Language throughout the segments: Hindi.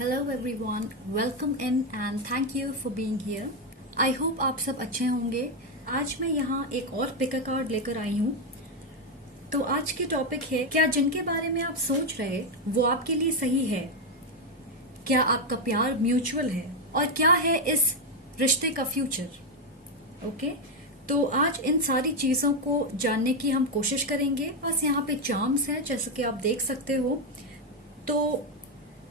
Hello everyone, welcome in and thank you for being here. I hope आप सब अच्छे होंगे। आज मैं यहाँ एक और पिकर कार्ड लेकर आई हूँ। तो आज की टॉपिक है, क्या जिनके बारे में आप सोच रहे वो आपके लिए सही है? क्या आपका प्यार म्यूचुअल है? और क्या है इस रिश्ते का फ्यूचर? ओके तो आज इन सारी चीजों को जानने की हम कोशिश करेंगे। बस यहाँ पे चार्म्स है जैसे कि आप देख सकते हो। तो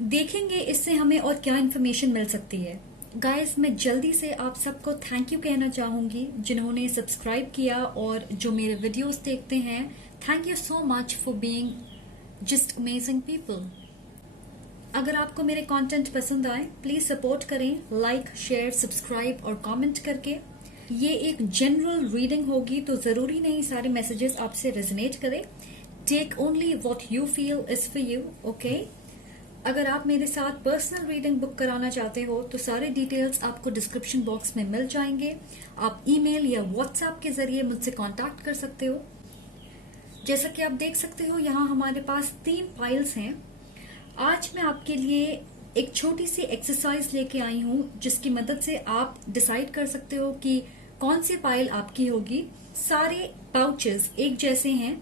देखेंगे इससे हमें और क्या इन्फॉर्मेशन मिल सकती है। गाइस, मैं जल्दी से आप सबको थैंक यू कहना चाहूंगी जिन्होंने सब्सक्राइब किया और जो मेरे वीडियोस देखते हैं। Thank you so much for being just amazing people. अगर आपको मेरे कंटेंट पसंद आए प्लीज सपोर्ट करें, लाइक शेयर सब्सक्राइब और कमेंट करके। ये एक जनरल रीडिंग होगी तो जरूरी नहीं सारे मैसेजेस आपसे रेजोनेट करें। Take only what you feel is for you. Okay, अगर आप मेरे साथ पर्सनल रीडिंग बुक कराना चाहते हो तो सारे डिटेल्स आपको डिस्क्रिप्शन बॉक्स में मिल जाएंगे। आप ईमेल या व्हाट्सएप के जरिए मुझसे कांटेक्ट कर सकते हो। जैसा कि आप देख सकते हो यहाँ हमारे पास 3 फाइल्स हैं। आज मैं आपके लिए एक छोटी सी एक्सरसाइज लेके आई हूँ जिसकी मदद से आप डिसाइड कर सकते हो कि कौन सी फाइल आपकी होगी। सारे पाउचेस एक जैसे हैं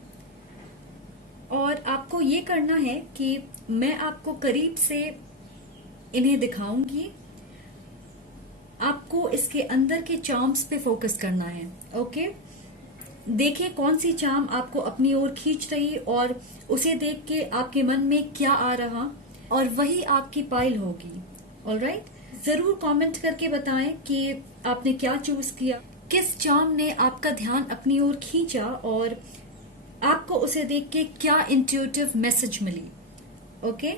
और आपको ये करना है कि मैं आपको करीब से इन्हें दिखाऊंगी। आपको इसके अंदर के चार्म्स पे फोकस करना है। ओके, देखिए कौन सी चार्म आपको अपनी ओर खींच रही और उसे देख के आपके मन में क्या आ रहा और वही आपकी पाइल होगी। ऑलराइट, जरूर कमेंट करके बताएं कि आपने क्या चूज किया, किस चार्म ने आपका ध्यान अपनी ओर खींचा और आपको उसे देख के क्या इंट्यूटिव मैसेज मिली। ओके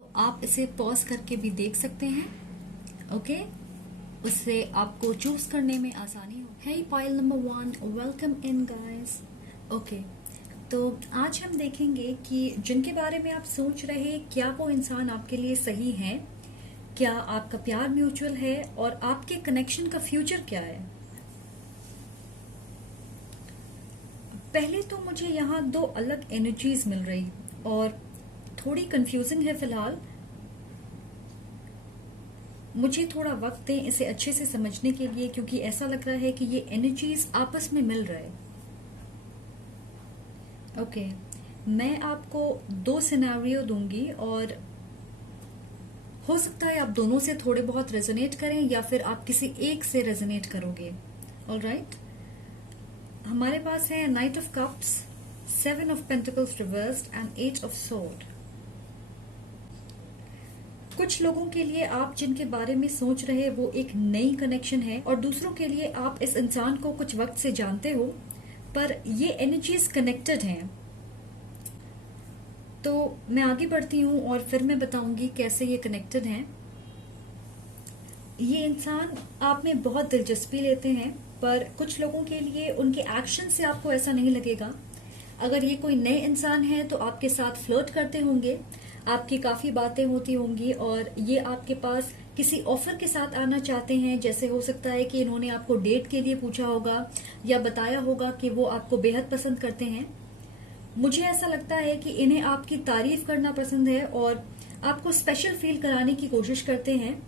आप इसे पॉज करके भी देख सकते हैं। ओके, उससे आपको चूज करने में आसानी हो। Hey pile number 1, welcome in guys. Okay, तो आज हम देखेंगे कि जिनके बारे में आप सोच रहे क्या वो इंसान आपके लिए सही है, क्या आपका प्यार म्यूचुअल है और आपके कनेक्शन का फ्यूचर क्या है। पहले तो मुझे यहाँ 2 अलग एनर्जीज मिल रही और थोड़ी कंफ्यूजिंग है फिलहाल। मुझे थोड़ा वक्त दें इसे अच्छे से समझने के लिए क्योंकि ऐसा लग रहा है कि ये एनर्जीज आपस में मिल रहे। ओके, मैं आपको 2 सिनेरियो दूंगी और हो सकता है आप दोनों से थोड़े बहुत रेजोनेट करें या फिर आप किसी एक से रेजोनेट करोगे। ऑलराइट, हमारे पास है night of cups, 7 of pentacles reversed and 8 of sword. कुछ लोगों के लिए आप जिनके बारे में सोच रहे वो एक नई कनेक्शन है और दूसरों के लिए आप इस इंसान को कुछ वक्त से जानते हो पर ये एनर्जीज कनेक्टेड हैं। तो मैं आगे बढ़ती हूँ और फिर मैं बताऊंगी कैसे ये कनेक्टेड हैं। ये इंसान आप में बहुत दिलचस्पी लेते हैं पर कुछ लोगों के लिए उनके एक्शन से आपको ऐसा नहीं लगेगा। अगर ये कोई नए इंसान है तो आपके साथ फ्लर्ट करते होंगे, आपकी काफी बातें होती होंगी और ये आपके पास किसी ऑफर के साथ आना चाहते हैं। जैसे हो सकता है कि इन्होंने आपको डेट के लिए पूछा होगा या बताया होगा कि वो आपको बेहद पसंद करते हैं। मुझे ऐसा लगता है कि इन्हें आपकी तारीफ करना पसंद है और आपको स्पेशल फील कराने की कोशिश करते हैं।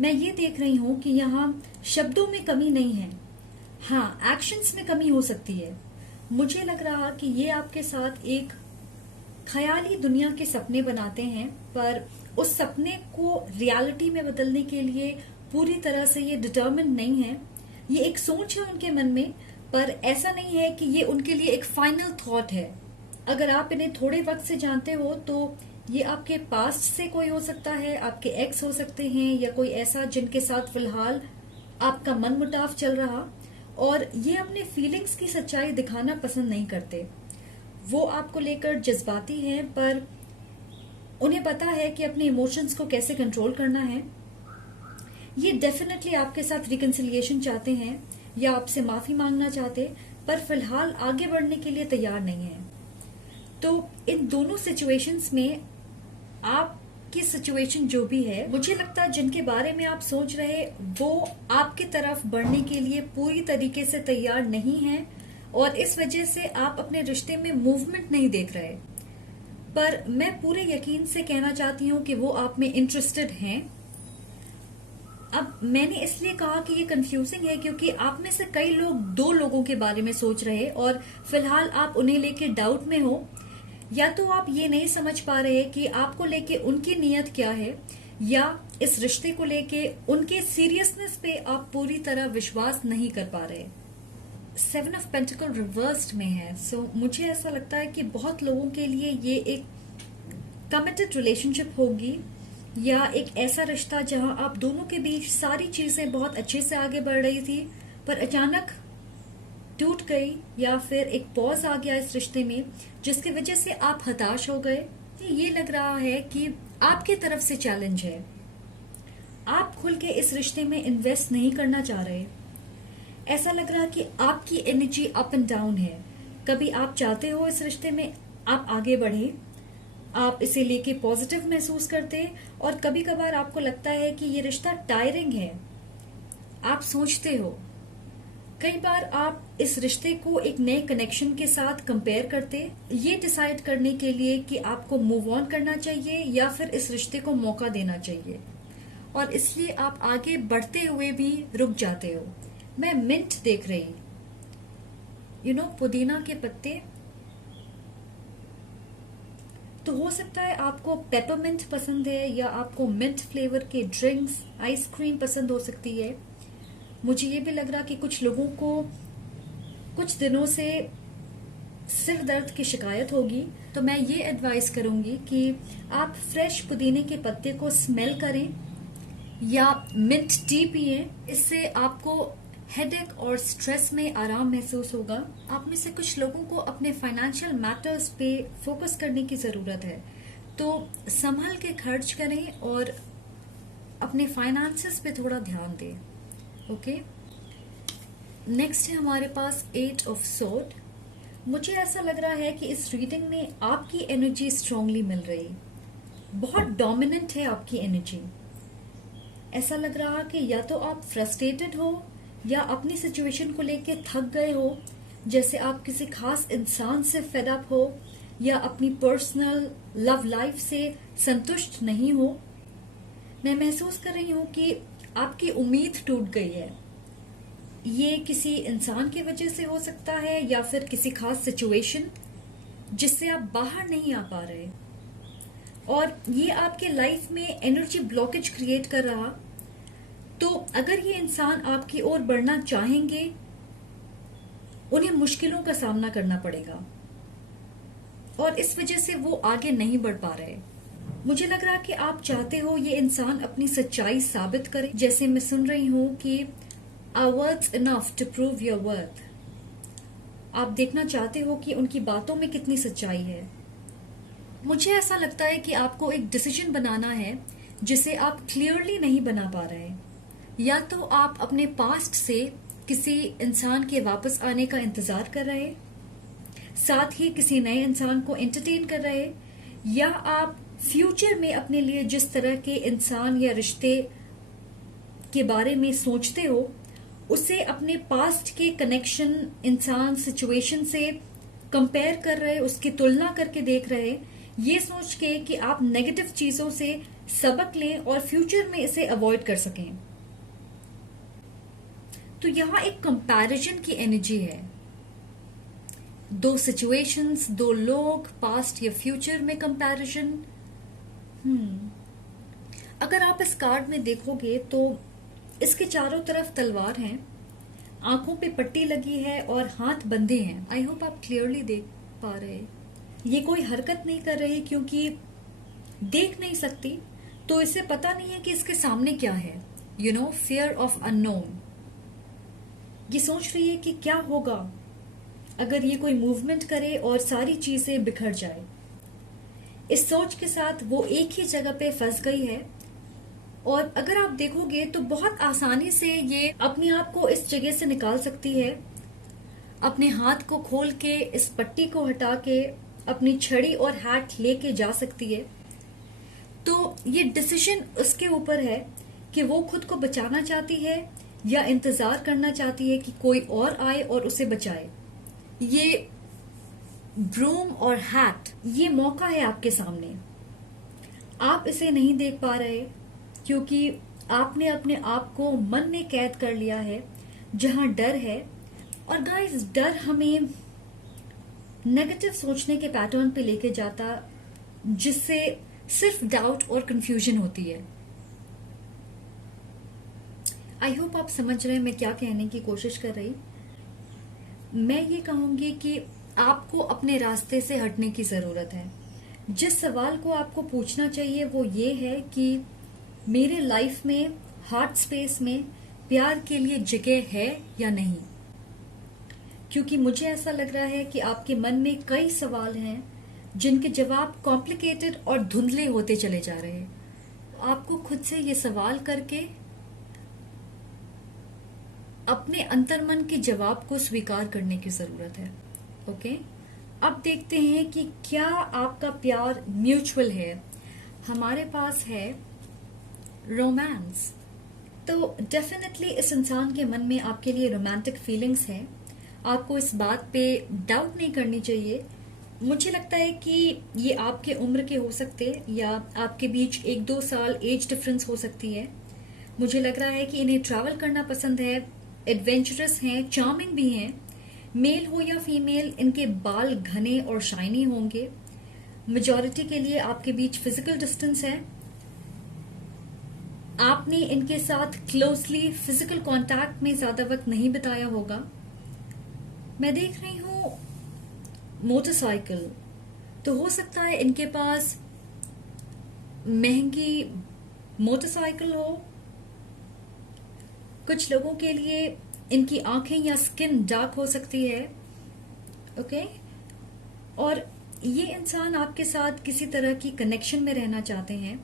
मैं ये देख रही हूँ कि यहाँ शब्दों में कमी नहीं है, हाँ एक्शंस में कमी हो सकती है। मुझे लग रहा कि ये आपके साथ एक ख्याली दुनिया के सपने बनाते हैं पर उस सपने को रियलिटी में बदलने के लिए पूरी तरह से ये डिटर्मिन नहीं है। ये एक सोच है उनके मन में पर ऐसा नहीं है कि ये उनके लिए एक फाइनल थॉट है। अगर आप इन्हें थोड़े वक्त से जानते हो तो ये आपके पास्ट से कोई हो सकता है, आपके एक्स हो सकते हैं या कोई ऐसा जिनके साथ फिलहाल आपका मनमुटाव चल रहा। और ये अपने फीलिंग्स की सच्चाई दिखाना पसंद नहीं करते। वो आपको लेकर जज्बाती हैं पर उन्हें पता है कि अपने इमोशंस को कैसे कंट्रोल करना है। ये डेफिनेटली आपके साथ रिकंसिलिएशन चाहते हैं या आपसे माफी मांगना चाहते पर फिलहाल आगे बढ़ने के लिए तैयार नहीं है। तो इन दोनों सिचुएशंस में आपकी सिचुएशन जो भी है, मुझे लगता है जिनके बारे में आप सोच रहे वो आपकी तरफ बढ़ने के लिए पूरी तरीके से तैयार नहीं है और इस वजह से आप अपने रिश्ते में मूवमेंट नहीं देख रहे। पर मैं पूरे यकीन से कहना चाहती हूँ कि वो आप में इंटरेस्टेड हैं। अब मैंने इसलिए कहा कि ये कंफ्यूजिंग है क्योंकि आप में से कई लोग दो लोगों के बारे में सोच रहे और फिलहाल आप उन्हें लेके डाउट में हो, या तो आप ये नहीं समझ पा रहे कि आपको लेके उनकी नीयत क्या है, या इस रिश्ते को लेके उनके सीरियसनेस पे आप पूरी तरह विश्वास नहीं कर पा रहे। 7 ऑफ पेंटिकल रिवर्स्ड में है, सो मुझे ऐसा लगता है कि बहुत लोगों के लिए ये एक कमिटेड रिलेशनशिप होगी, या एक ऐसा रिश्ता जहां आप दोनों के बीच सारी चीजें बहुत अच्छे से आगे बढ़ रही थी पर अचानक टूट गई, या फिर एक पॉज आ गया इस रिश्ते में जिसकी वजह से आप हताश हो गए। ये लग रहा है कि आपकी तरफ से चैलेंज है, आप खुल के इस रिश्ते में इन्वेस्ट नहीं करना चाह रहे। ऐसा लग रहा कि आपकी एनर्जी अप एंड डाउन है। कभी आप चाहते हो इस रिश्ते में आप आगे बढ़े, आप इसे लेके पॉजिटिव महसूस करते, और कभी कभार आपको लगता है कि ये रिश्ता टायरिंग है। आप सोचते हो, कई बार आप इस रिश्ते को एक नए कनेक्शन के साथ कंपेयर करते, ये डिसाइड करने के लिए कि आपको मूव ऑन करना चाहिए या फिर इस रिश्ते को मौका देना चाहिए, और इसलिए आप आगे बढ़ते हुए भी रुक जाते हो। मैं मिंट देख रही, पुदीना के पत्ते। तो हो सकता है आपको पेपरमिंट पसंद है, या आपको मिंट फ्लेवर के ड्रिंक्स, आइसक्रीम पसंद हो सकती है। मुझे ये भी लग रहा कि कुछ लोगों को कुछ दिनों से सिर दर्द की शिकायत होगी, तो मैं ये एडवाइस करूंगी कि आप फ्रेश पुदीने के पत्ते को स्मेल करें या मिंट टी पिए। इससे आपको हेडेक और स्ट्रेस में आराम महसूस होगा। आप में से कुछ लोगों को अपने फाइनेंशियल मैटर्स पे फोकस करने की जरूरत है, तो संभल के खर्च करें और अपने फाइनेंसेस पे थोड़ा ध्यान दें। ओके, नेक्स्ट है हमारे पास 8 ऑफ सोर्ड। मुझे ऐसा लग रहा है कि इस रीडिंग में आपकी एनर्जी स्ट्रांगली मिल रही, बहुत डोमिनेंट है आपकी एनर्जी। ऐसा लग रहा कि या तो आप फ्रस्ट्रेटेड हो या अपनी सिचुएशन को लेके थक गए हो, जैसे आप किसी खास इंसान से फेड अप हो या अपनी पर्सनल लव लाइफ से संतुष्ट नहीं हो। मैं महसूस कर रही हूँ कि आपकी उम्मीद टूट गई है। ये किसी इंसान की वजह से हो सकता है या फिर किसी खास सिचुएशन जिससे आप बाहर नहीं आ पा रहे, और ये आपके लाइफ में एनर्जी ब्लॉकेज क्रिएट कर रहा। तो अगर ये इंसान आपकी ओर बढ़ना चाहेंगे, उन्हें मुश्किलों का सामना करना पड़ेगा, और इस वजह से वो आगे नहीं बढ़ पा रहे। मुझे लग रहा कि आप चाहते हो ये इंसान अपनी सच्चाई साबित करे, जैसे मैं सुन रही हूं कि our words enough to prove your worth. आप देखना चाहते हो कि उनकी बातों में कितनी सच्चाई है। मुझे ऐसा लगता है कि आपको एक डिसीजन बनाना है जिसे आप क्लियरली नहीं बना पा रहे। या तो आप अपने पास्ट से किसी इंसान के वापस आने का इंतजार कर रहे, साथ ही किसी नए इंसान को एंटरटेन कर रहे, या आप फ्यूचर में अपने लिए जिस तरह के इंसान या रिश्ते के बारे में सोचते हो उसे अपने पास्ट के कनेक्शन, इंसान, सिचुएशन से कंपेयर कर रहे, उसकी तुलना करके देख रहे, ये सोच के कि आप नेगेटिव चीजों से सबक लें और फ्यूचर में इसे अवॉइड कर सकें। तो यहां एक कंपैरिजन की एनर्जी है। दो सिचुएशंस, दो लोग, पास्ट या फ्यूचर में कंपैरिजन। अगर आप इस कार्ड में देखोगे तो इसके चारों तरफ तलवार हैं, आंखों पे पट्टी लगी है और हाथ बंधे हैं। आई होप आप क्लियरली देख पा रहे। ये कोई हरकत नहीं कर रही क्योंकि देख नहीं सकती, तो इसे पता नहीं है कि इसके सामने क्या है। Fear of unknown. ये सोच रही है कि क्या होगा अगर ये कोई मूवमेंट करे और सारी चीजें बिखर जाए। इस सोच के साथ वो एक ही जगह पे फंस गई है, और अगर आप देखोगे तो बहुत आसानी से ये अपने आप को इस जगह से निकाल सकती है। अपने हाथ को खोल के, इस पट्टी को हटा के, अपनी छड़ी और हैट लेके जा सकती है। तो ये डिसीजन उसके ऊपर है कि वो खुद को बचाना चाहती है या इंतजार करना चाहती है कि कोई और आए और उसे बचाए। ये ब्रूम और हैट, ये मौका है आपके सामने। आप इसे नहीं देख पा रहे क्योंकि आपने अपने आप को मन में कैद कर लिया है जहां डर है। और गाइस, डर हमें नेगेटिव सोचने के पैटर्न पे लेके जाता, जिससे सिर्फ डाउट और कंफ्यूजन होती है। आई होप आप समझ रहे हैं मैं क्या कहने की कोशिश कर रही। मैं ये कहूंगी कि आपको अपने रास्ते से हटने की जरूरत है। जिस सवाल को आपको पूछना चाहिए वो ये है कि मेरे लाइफ में, हार्ट स्पेस में प्यार के लिए जगह है या नहीं। क्योंकि मुझे ऐसा लग रहा है कि आपके मन में कई सवाल हैं जिनके जवाब कॉम्प्लिकेटेड और धुंधले होते चले जा रहे हैं। आपको खुद से ये सवाल करके अपने अंतर्मन के जवाब को स्वीकार करने की जरूरत है। ओके, अब देखते हैं कि क्या आपका प्यार म्यूचुअल है। हमारे पास है रोमांस। तो डेफिनेटली इस इंसान के मन में आपके लिए रोमांटिक फीलिंग्स हैं। आपको इस बात पे डाउट नहीं करनी चाहिए। मुझे लगता है कि ये आपके उम्र के हो सकते हैं या आपके बीच 1-2 साल एज डिफरेंस हो सकती है। मुझे लग रहा है कि इन्हें ट्रैवल करना पसंद है, एडवेंचरस हैं, चार्मिंग भी हैं। मेल हो या फीमेल, इनके बाल घने और शाइनी होंगे। मेजॉरिटी के लिए आपके बीच फिजिकल डिस्टेंस है। आपने इनके साथ क्लोजली फिजिकल कांटेक्ट में ज्यादा वक्त नहीं बिताया होगा। मैं देख रही हूं मोटरसाइकिल, तो हो सकता है इनके पास महंगी मोटरसाइकिल हो। कुछ लोगों के लिए इनकी आंखें या स्किन डार्क हो सकती है। ओके, और ये इंसान आपके साथ किसी तरह की कनेक्शन में रहना चाहते हैं।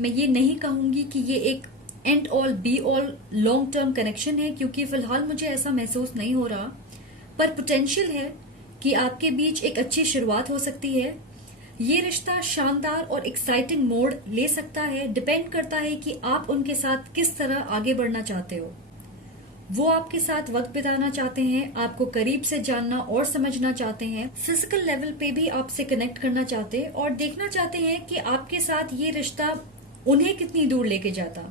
मैं ये नहीं कहूंगी कि ये एक and all be all long term connection है, क्योंकि फिलहाल मुझे ऐसा महसूस नहीं हो रहा, पर पोटेंशियल है कि आपके बीच एक अच्छी शुरुआत हो सकती है। ये रिश्ता शानदार और एक्साइटिंग मोड़ ले सकता है। डिपेंड करता है कि आप उनके साथ किस तरह आगे बढ़ना चाहते हो। वो आपके साथ वक्त बिताना चाहते हैं, आपको करीब से जानना और समझना चाहते हैं, फिजिकल लेवल पे भी आपसे कनेक्ट करना चाहते हैं और देखना चाहते हैं कि आपके साथ ये रिश्ता उन्हें कितनी दूर लेके जाता।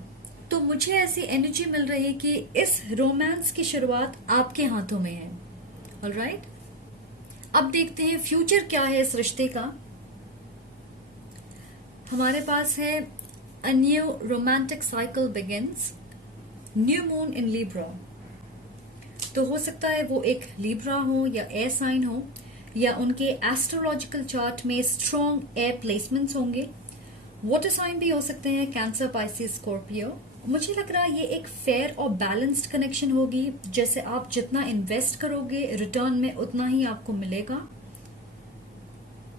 तो मुझे ऐसी एनर्जी मिल रही है कि इस रोमांस की शुरुआत आपके हाथों में है। ऑलराइट, अब देखते हैं फ्यूचर क्या है इस रिश्ते का। हमारे पास है a new romantic cycle begins, new moon in Libra. तो हो सकता है वो एक लिब्रा हो या एयर साइन हो, या उनके एस्ट्रोलॉजिकल चार्ट में स्ट्रॉन्ग एयर प्लेसमेंट्स होंगे। वाटर साइन भी हो सकते हैं, कैंसर, पाइसिस, स्कॉर्पियो। मुझे लग रहा है ये एक फेयर और बैलेंस्ड कनेक्शन होगी। जैसे आप जितना इन्वेस्ट करोगे रिटर्न में उतना ही आपको मिलेगा।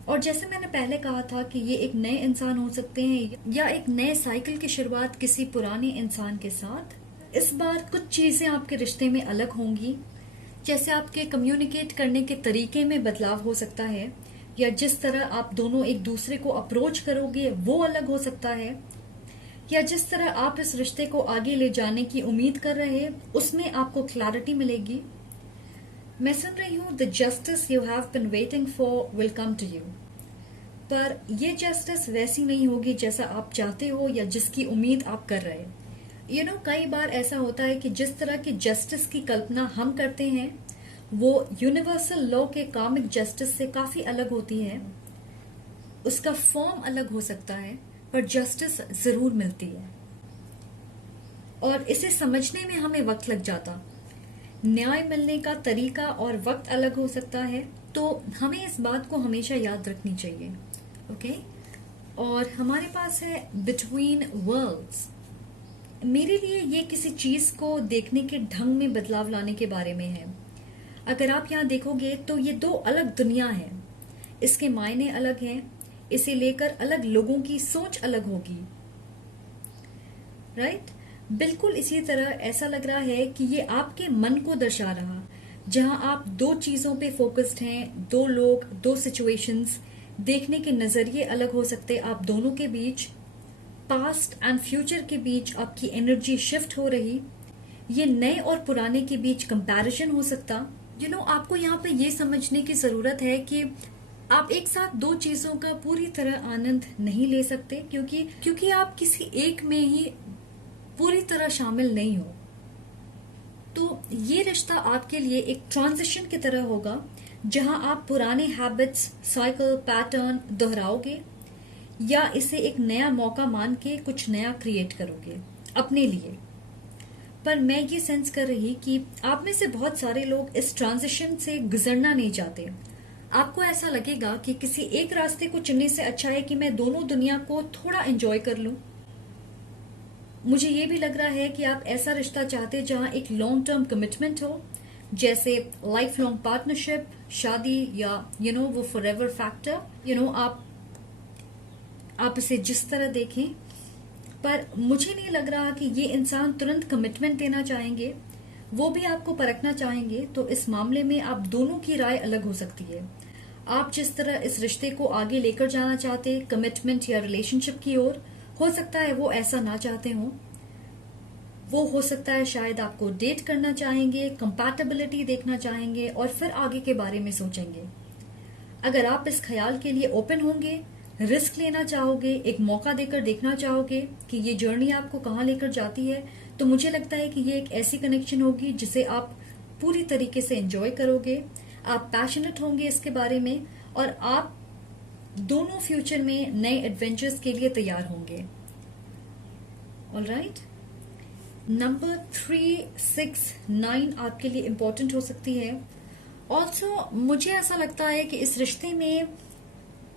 और जैसे मैंने पहले कहा था कि ये एक नए इंसान हो सकते हैं या एक नए साइकिल की शुरुआत किसी पुराने इंसान के साथ। इस बार कुछ चीजें आपके रिश्ते में अलग होंगी, जैसे आपके कम्युनिकेट करने के तरीके में बदलाव हो सकता है, या जिस तरह आप दोनों एक दूसरे को अप्रोच करोगे वो अलग हो सकता है, या जिस तरह आप इस रिश्ते को आगे ले जाने की उम्मीद कर रहे हैं उसमें आपको क्लैरिटी मिलेगी। मैं सुन रही हूँ the justice you have been waiting for will come to you, पर ये जस्टिस वैसी नहीं होगी जैसा आप चाहते हो या जिसकी उम्मीद आप कर रहे हैं। कई बार ऐसा होता है कि जिस तरह की जस्टिस की कल्पना हम करते हैं वो यूनिवर्सल लॉ के कार्मिक जस्टिस से काफी अलग होती है। उसका फॉर्म अलग हो सकता है पर जस्टिस जरूर मिलती है, और इसे समझने में हमें वक्त लग जाता। न्याय मिलने का तरीका और वक्त अलग हो सकता है, तो हमें इस बात को हमेशा याद रखनी चाहिए। ओके, और हमारे पास है बिटवीन वर्ल्ड्स। मेरे लिए ये किसी चीज को देखने के ढंग में बदलाव लाने के बारे में है। अगर आप यहाँ देखोगे तो ये दो अलग दुनिया है, इसके मायने अलग हैं, इसे लेकर अलग लोगों की सोच अलग होगी। राइट, बिल्कुल इसी तरह ऐसा लग रहा है कि ये आपके मन को दर्शा रहा, जहां आप दो चीजों पे फोकस्ड हैं, दो लोग, दो सिचुएशंस, देखने के नजरिए अलग हो सकते आप दोनों के बीच। पास्ट एंड फ्यूचर के बीच आपकी एनर्जी शिफ्ट हो रही। ये नए और पुराने के बीच कंपैरिजन हो सकता, आपको यहाँ पे ये समझने की जरूरत है कि आप एक साथ दो चीजों का पूरी तरह आनंद नहीं ले सकते, क्योंकि आप किसी एक में ही पूरी तरह शामिल नहीं हो। तो ये रिश्ता आपके लिए एक ट्रांजिशन की तरह होगा, जहां आप पुराने हैबिट्स, साइकिल, पैटर्न दोहराओगे या इसे एक नया मौका मान के कुछ नया क्रिएट करोगे अपने लिए। पर मैं ये सेंस कर रही कि आप में से बहुत सारे लोग इस ट्रांजिशन से गुजरना नहीं चाहते। आपको ऐसा लगेगा कि किसी एक रास्ते को चुनने से अच्छा है कि मैं दोनों दुनिया को थोड़ा एंजॉय कर लूं। मुझे ये भी लग रहा है कि आप ऐसा रिश्ता चाहते जहां एक लॉन्ग टर्म कमिटमेंट हो, जैसे लाइफ लॉन्ग पार्टनरशिप, शादी या वो फॉरएवर फैक्टर। आप इसे जिस तरह देखें, पर मुझे नहीं लग रहा कि ये इंसान तुरंत कमिटमेंट देना चाहेंगे। वो भी आपको परखना चाहेंगे। तो इस मामले में आप दोनों की राय अलग हो सकती है। आप जिस तरह इस रिश्ते को आगे लेकर जाना चाहते, कमिटमेंट या रिलेशनशिप की ओर, हो सकता है वो ऐसा ना चाहते हो। वो हो सकता है शायद आपको डेट करना चाहेंगे, कंपैटिबिलिटी देखना चाहेंगे और फिर आगे के बारे में सोचेंगे। अगर आप इस ख्याल के लिए ओपन होंगे, रिस्क लेना चाहोगे, एक मौका देकर देखना चाहोगे कि ये जर्नी आपको कहाँ लेकर जाती है, तो मुझे लगता है कि ये एक ऐसी कनेक्शन होगी जिसे आप पूरी तरीके से एंजॉय करोगे। आप पैशनेट होंगे इसके बारे में और आप दोनों फ्यूचर में नए एडवेंचर्स के लिए तैयार होंगे। ऑलराइट, नंबर 3, 6, 9 आपके लिए इंपॉर्टेंट हो सकती है। ऑल्सो मुझे ऐसा लगता है कि इस रिश्ते में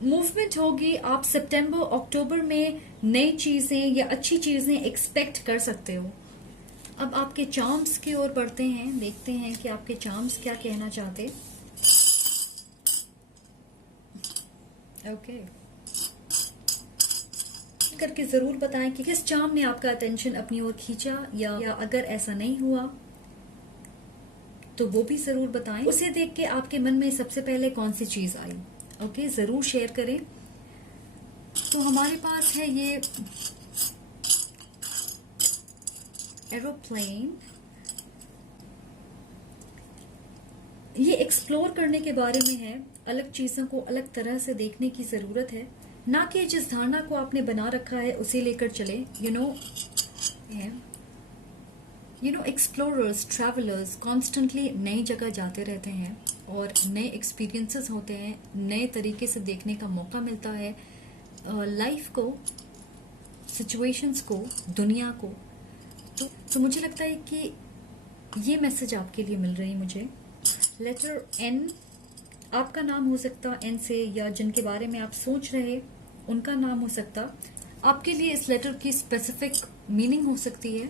मूवमेंट होगी। आप सितंबर अक्टूबर में नई चीजें या अच्छी चीजें एक्सपेक्ट कर सकते हो। अब आपके चार्म्स की ओर बढ़ते हैं, देखते हैं कि आपके चार्म्स क्या कहना चाहते। ओके, करके जरूर बताएं कि किस चार्म ने आपका अटेंशन अपनी ओर खींचा, या अगर ऐसा नहीं हुआ तो वो भी जरूर बताएं। उसे देख के आपके मन में सबसे पहले कौन सी चीज आई। ओके, जरूर शेयर करें। तो हमारे पास है ये एरोप्लेन। ये एक्सप्लोर करने के बारे में है। अलग चीजों को अलग तरह से देखने की जरूरत है, ना कि जिस धारणा को आपने बना रखा है उसे लेकर चले। एक्सप्लोरर्स, ट्रैवलर्स कॉन्स्टेंटली नई जगह जाते रहते हैं और नए एक्सपीरियंसेस होते हैं, नए तरीके से देखने का मौका मिलता है लाइफ को, सिचुएशंस को, दुनिया को। तो मुझे लगता है कि ये मैसेज आपके लिए मिल रही है मुझे। लेटर एन आपका नाम हो सकता एन से, या जिनके बारे में आप सोच रहे उनका नाम हो सकता। आपके लिए इस लेटर की स्पेसिफिक मीनिंग हो सकती है।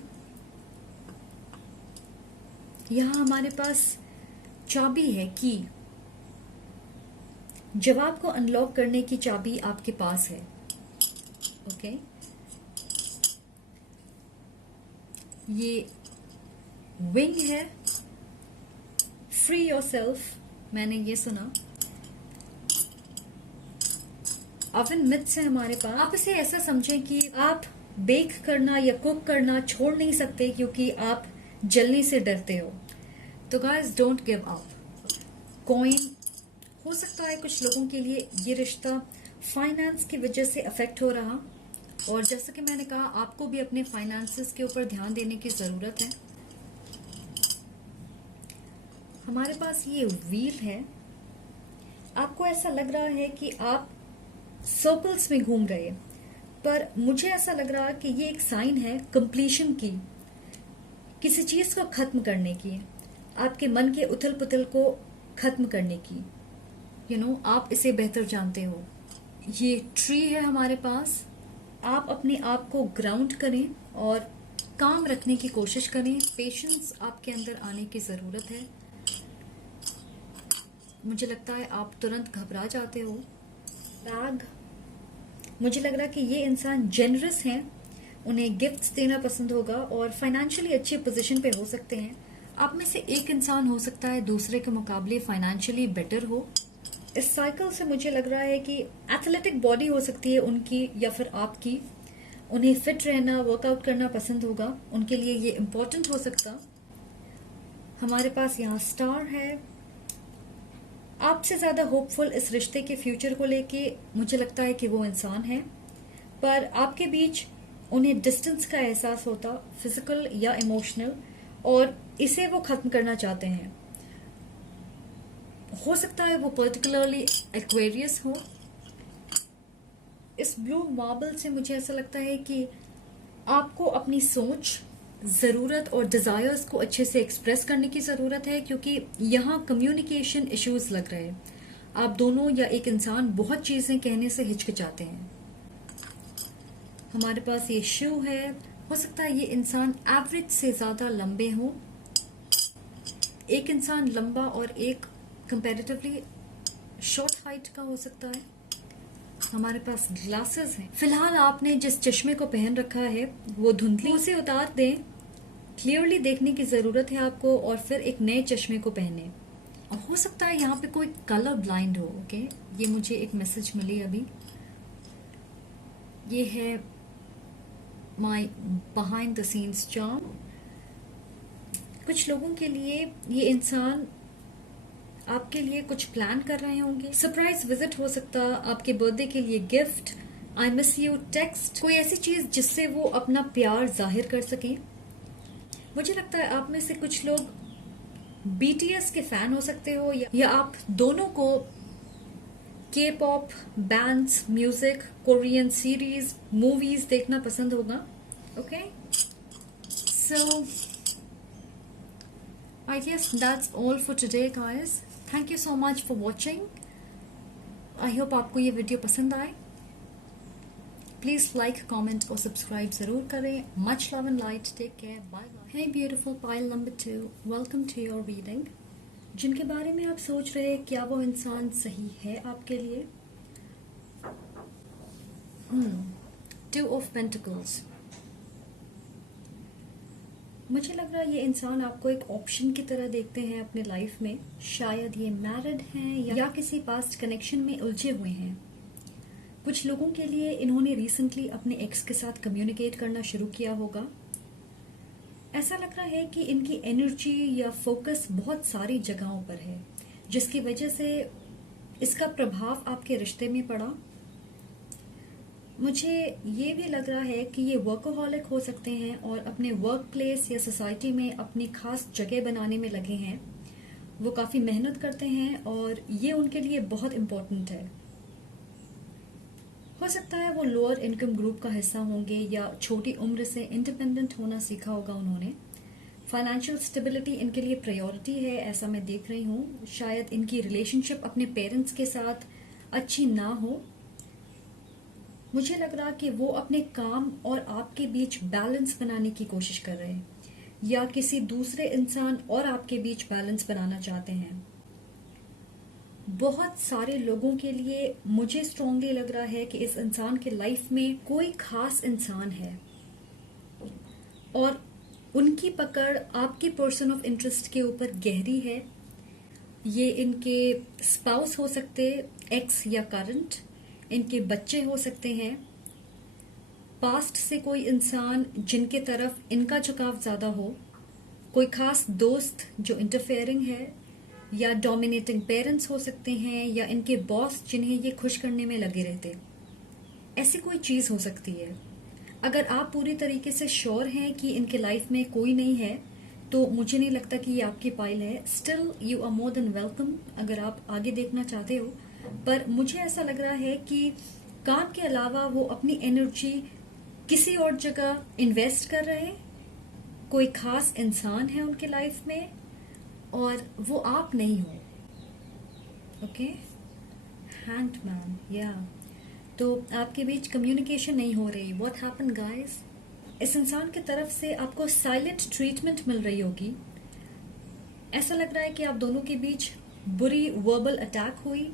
यहां हमारे पास चाबी है, की। जवाब को अनलॉक करने की चाबी आपके पास है। ओके, ये विंग है, फ्री योरसेल्फ, मैंने ये सुना। ओवन मिथ्स है हमारे पास। आप इसे ऐसा समझें कि आप बेक करना या कुक करना छोड़ नहीं सकते क्योंकि आप जलने से डरते हो। तो guys, don't give up. Coin हो सकता है कुछ लोगों के लिए ये रिश्ता फाइनेंस की वजह से अफेक्ट हो रहा, और जैसा कि मैंने कहा, आपको भी अपने फाइनेंसेस के ऊपर ध्यान देने की जरूरत है। हमारे पास ये व्हील है। आपको ऐसा लग रहा है कि आप सर्कल्स में घूम रहे हैं, पर मुझे ऐसा लग रहा है कि ये एक साइन है कंप्लीशन की, किसी चीज को खत्म करने की, आपके मन के उथल पुथल को खत्म करने की। आप इसे बेहतर जानते हो। ये ट्री है हमारे पास। आप अपने आप को ग्राउंड करें और काम रखने की कोशिश करें। पेशेंस आपके अंदर आने की जरूरत है। मुझे लगता है आप तुरंत घबरा जाते हो। बैग, मुझे लग रहा है कि ये इंसान जेनरस हैं, उन्हें गिफ्ट्स देना पसंद होगा और फाइनेंशियली अच्छी पोजीशन पे हो सकते हैं। आप में से एक इंसान हो सकता है दूसरे के मुकाबले फाइनेंशियली बेटर हो। इस साइकिल से मुझे लग रहा है कि एथलेटिक बॉडी हो सकती है उनकी या फिर आपकी। उन्हें फिट रहना, वर्कआउट करना पसंद होगा, उनके लिए ये इम्पोर्टेंट हो सकता। हमारे पास यहाँ स्टार है, आपसे ज्यादा होपफुल इस रिश्ते के फ्यूचर को लेके मुझे लगता है कि वो इंसान है, पर आपके बीच उन्हें डिस्टेंस का एहसास होता, फिजिकल या इमोशनल, और इसे वो खत्म करना चाहते हैं। हो सकता है वो पर्टिकुलरली एक्वेरियस हो। इस ब्लू मार्बल से मुझे ऐसा लगता है कि आपको अपनी सोच, जरूरत और डिजायर्स को अच्छे से एक्सप्रेस करने की जरूरत है, क्योंकि यहाँ कम्युनिकेशन इश्यूज लग रहे हैं। आप दोनों या एक इंसान बहुत चीजें कहने से हिचकिचाते हैं। हमारे पास ये शू है। हो सकता है ये इंसान एवरेज से ज्यादा लंबे हो। एक इंसान लंबा और एक कंपैरेटिवली शॉर्ट हाइट का हो सकता है। हमारे पास ग्लासेस हैं। फिलहाल आपने जिस चश्मे को पहन रखा है वो धुंधली, उसे उतार दें। क्लियरली देखने की जरूरत है आपको, और फिर एक नए चश्मे को पहने। हो सकता है यहाँ पे कोई कलर ब्लाइंड हो। ओके, ये मुझे एक मैसेज मिली अभी। ये है my behind the scenes charm. कुछ लोगों के लिए ये इंसान आपके लिए कुछ प्लान कर रहे होंगे। सरप्राइज विजिट हो सकता, आपके बर्थडे के लिए gift, I miss you text, कोई ऐसी चीज जिससे वो अपना प्यार जाहिर कर सकें। मुझे लगता है आप में से कुछ लोग बीटीएस के फैन हो सकते हो, या आप दोनों को के pop bands, music, Korean series, movies देखना पसंद होगा। Okay, so I guess that's all for today, guys. Thank you so much for watching. I hope आपको ये वीडियो पसंद आए। Please like, comment और subscribe जरूर करें। Much love and light. Take care. Bye bye. Hey beautiful pile number 2. Welcome to your reading. जिनके बारे में आप सोच रहे हैं क्या वो इंसान सही है आपके लिए? Two of Pentacles. मुझे लग रहा है ये इंसान आपको एक ऑप्शन की तरह देखते हैं अपने लाइफ में। शायद ये मैरिड हैं या किसी पास्ट कनेक्शन में उलझे हुए हैं। कुछ लोगों के लिए इन्होंने रिसेंटली अपने एक्स के साथ कम्युनिकेट करना शुरू किया होगा। ऐसा लग रहा है कि इनकी एनर्जी या फोकस बहुत सारी जगहों पर है, जिसकी वजह से इसका प्रभाव आपके रिश्ते में पड़ा। मुझे ये भी लग रहा है कि ये वर्कोहॉलिक हो सकते हैं और अपने वर्क प्लेस या सोसाइटी में अपनी खास जगह बनाने में लगे हैं। वो काफी मेहनत करते हैं और ये उनके लिए बहुत इम्पोर्टेंट है। हो सकता है वो लोअर इनकम ग्रुप का हिस्सा होंगे या छोटी उम्र से इंडिपेंडेंट होना सीखा होगा उन्होंने। फाइनेंशियल स्टेबिलिटी इनके लिए प्रायोरिटी है, ऐसा मैं देख रही हूँ। शायद इनकी रिलेशनशिप अपने पेरेंट्स के साथ अच्छी ना हो। मुझे लग रहा कि वो अपने काम और आपके बीच बैलेंस बनाने की कोशिश कर रहे हैं, या किसी दूसरे इंसान और आपके बीच बैलेंस बनाना चाहते हैं। बहुत सारे लोगों के लिए मुझे स्ट्रांगली लग रहा है कि इस इंसान के लाइफ में कोई खास इंसान है और उनकी पकड़ आपकी पर्सन ऑफ इंटरेस्ट के ऊपर गहरी है। ये इनके स्पाउस हो सकते, एक्स या करंट, इनके बच्चे हो सकते हैं, पास्ट से कोई इंसान जिनके तरफ इनका झुकाव ज्यादा हो, कोई खास दोस्त जो इंटरफेयरिंग है, या डोमिनेटिंग पेरेंट्स हो सकते हैं, या इनके बॉस जिन्हें ये खुश करने में लगे रहते। ऐसी कोई चीज हो सकती है। अगर आप पूरी तरीके से श्योर हैं कि इनके लाइफ में कोई नहीं है, तो मुझे नहीं लगता कि ये आपकी पाइल है। Still you are more than welcome अगर आप आगे देखना चाहते हो। पर मुझे ऐसा लग रहा है कि काम के अलावा वो अपनी एनर्जी किसी और जगह इन्वेस्ट कर रहे हैं। कोई खास इंसान है उनके लाइफ में और वो आप नहीं हो। ओके, हैंड मैन, या तो आपके बीच कम्युनिकेशन नहीं हो रही। What happen guys? इस इंसान की तरफ से आपको साइलेंट ट्रीटमेंट मिल रही होगी। ऐसा लग रहा है कि आप दोनों के बीच बुरी वर्बल अटैक हुई,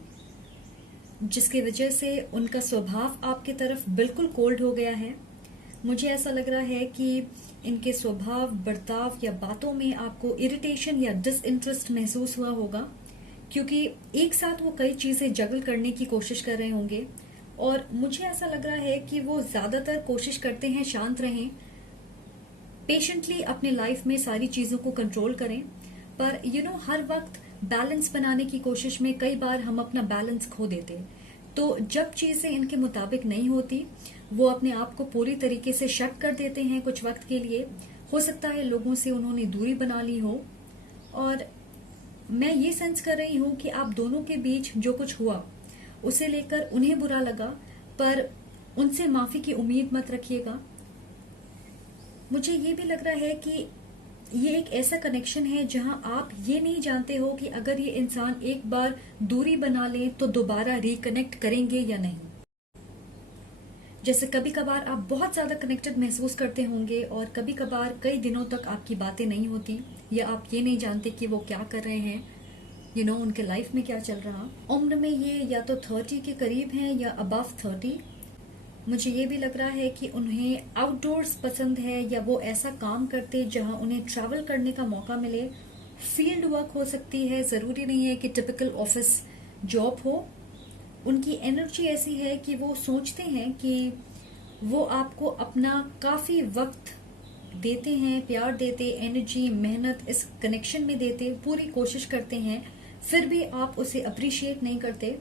जिसकी वजह से उनका स्वभाव आपकी तरफ बिल्कुल कोल्ड हो गया है। मुझे ऐसा लग रहा है कि इनके स्वभाव, बर्ताव या बातों में आपको इरिटेशन या डिसइंटरेस्ट महसूस हुआ होगा, क्योंकि एक साथ वो कई चीजें जगल करने की कोशिश कर रहे होंगे। और मुझे ऐसा लग रहा है कि वो ज्यादातर कोशिश करते हैं शांत रहें, पेशेंटली अपने लाइफ में सारी चीजों को कंट्रोल करें। पर हर वक्त बैलेंस बनाने की कोशिश में कई बार हम अपना बैलेंस खो देते हैं। तो जब चीजें इनके मुताबिक नहीं होती, वो अपने आप को पूरी तरीके से शट कर देते हैं कुछ वक्त के लिए। हो सकता है लोगों से उन्होंने दूरी बना ली हो, और मैं ये सेंस कर रही हूं कि आप दोनों के बीच जो कुछ हुआ उसे लेकर उन्हें बुरा लगा, पर उनसे माफी की उम्मीद मत रखिएगा। मुझे ये भी लग रहा है कि ये एक ऐसा कनेक्शन है जहां आप ये नहीं जानते हो कि अगर ये इंसान एक बार दूरी बना ले तो दोबारा रिकनेक्ट करेंगे या नहीं। जैसे कभी कभार आप बहुत ज्यादा कनेक्टेड महसूस करते होंगे और कभी कभार कई दिनों तक आपकी बातें नहीं होती, या आप ये नहीं जानते कि वो क्या कर रहे हैं, उनके लाइफ में क्या चल रहा। उम्र में ये या तो 30 के करीब हैं या अबव 30। मुझे ये भी लग रहा है कि उन्हें आउटडोर्स पसंद है, या वो ऐसा काम करते जहां उन्हें ट्रैवल करने का मौका मिले। फील्ड वर्क हो सकती है, जरूरी नहीं है कि टिपिकल ऑफिस जॉब हो। उनकी एनर्जी ऐसी है कि वो सोचते हैं कि वो आपको अपना काफी वक्त देते हैं, प्यार देते, एनर्जी, मेहनत इस कनेक्शन में देते, पूरी कोशिश करते हैं, फिर भी आप उसे अप्रिशिएट नहीं करते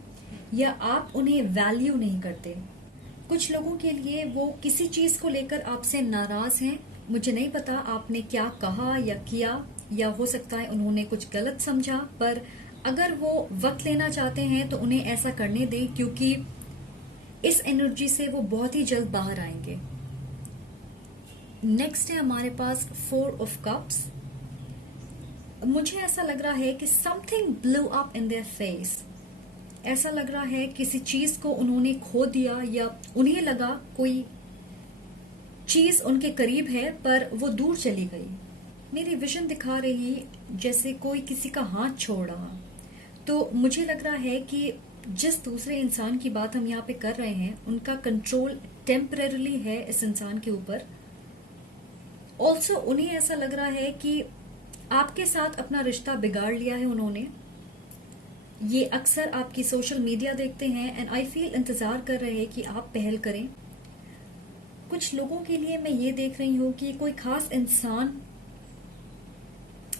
या आप उन्हें वैल्यू नहीं करते। कुछ लोगों के लिए वो किसी चीज को लेकर आपसे नाराज हैं। मुझे नहीं पता आपने क्या कहा या किया, या हो सकता है उन्होंने कुछ गलत समझा, पर अगर वो वक्त लेना चाहते हैं तो उन्हें ऐसा करने दें, क्योंकि इस एनर्जी से वो बहुत ही जल्द बाहर आएंगे। नेक्स्ट है हमारे पास 4 ऑफ कप्स। मुझे ऐसा लग रहा है कि something blew up in their face. ऐसा लग रहा है किसी चीज को उन्होंने खो दिया, या उन्हें लगा कोई चीज उनके करीब है पर वो दूर चली गई। मेरी विजन दिखा रही जैसे कोई किसी का हाथ छोड़ रहा। तो मुझे लग रहा है कि जिस दूसरे इंसान की बात हम यहाँ पे कर रहे हैं, उनका कंट्रोल टेम्परेरीली है इस इंसान के ऊपर। ऑल्सो उन्हें ऐसा लग रहा है कि आपके साथ अपना रिश्ता बिगाड़ लिया है उन्होंने। ये अक्सर आपकी सोशल मीडिया देखते हैं एंड आई फील इंतजार कर रहे हैं कि आप पहल करें। कुछ लोगों के लिए मैं ये देख रही हूं कि कोई खास इंसान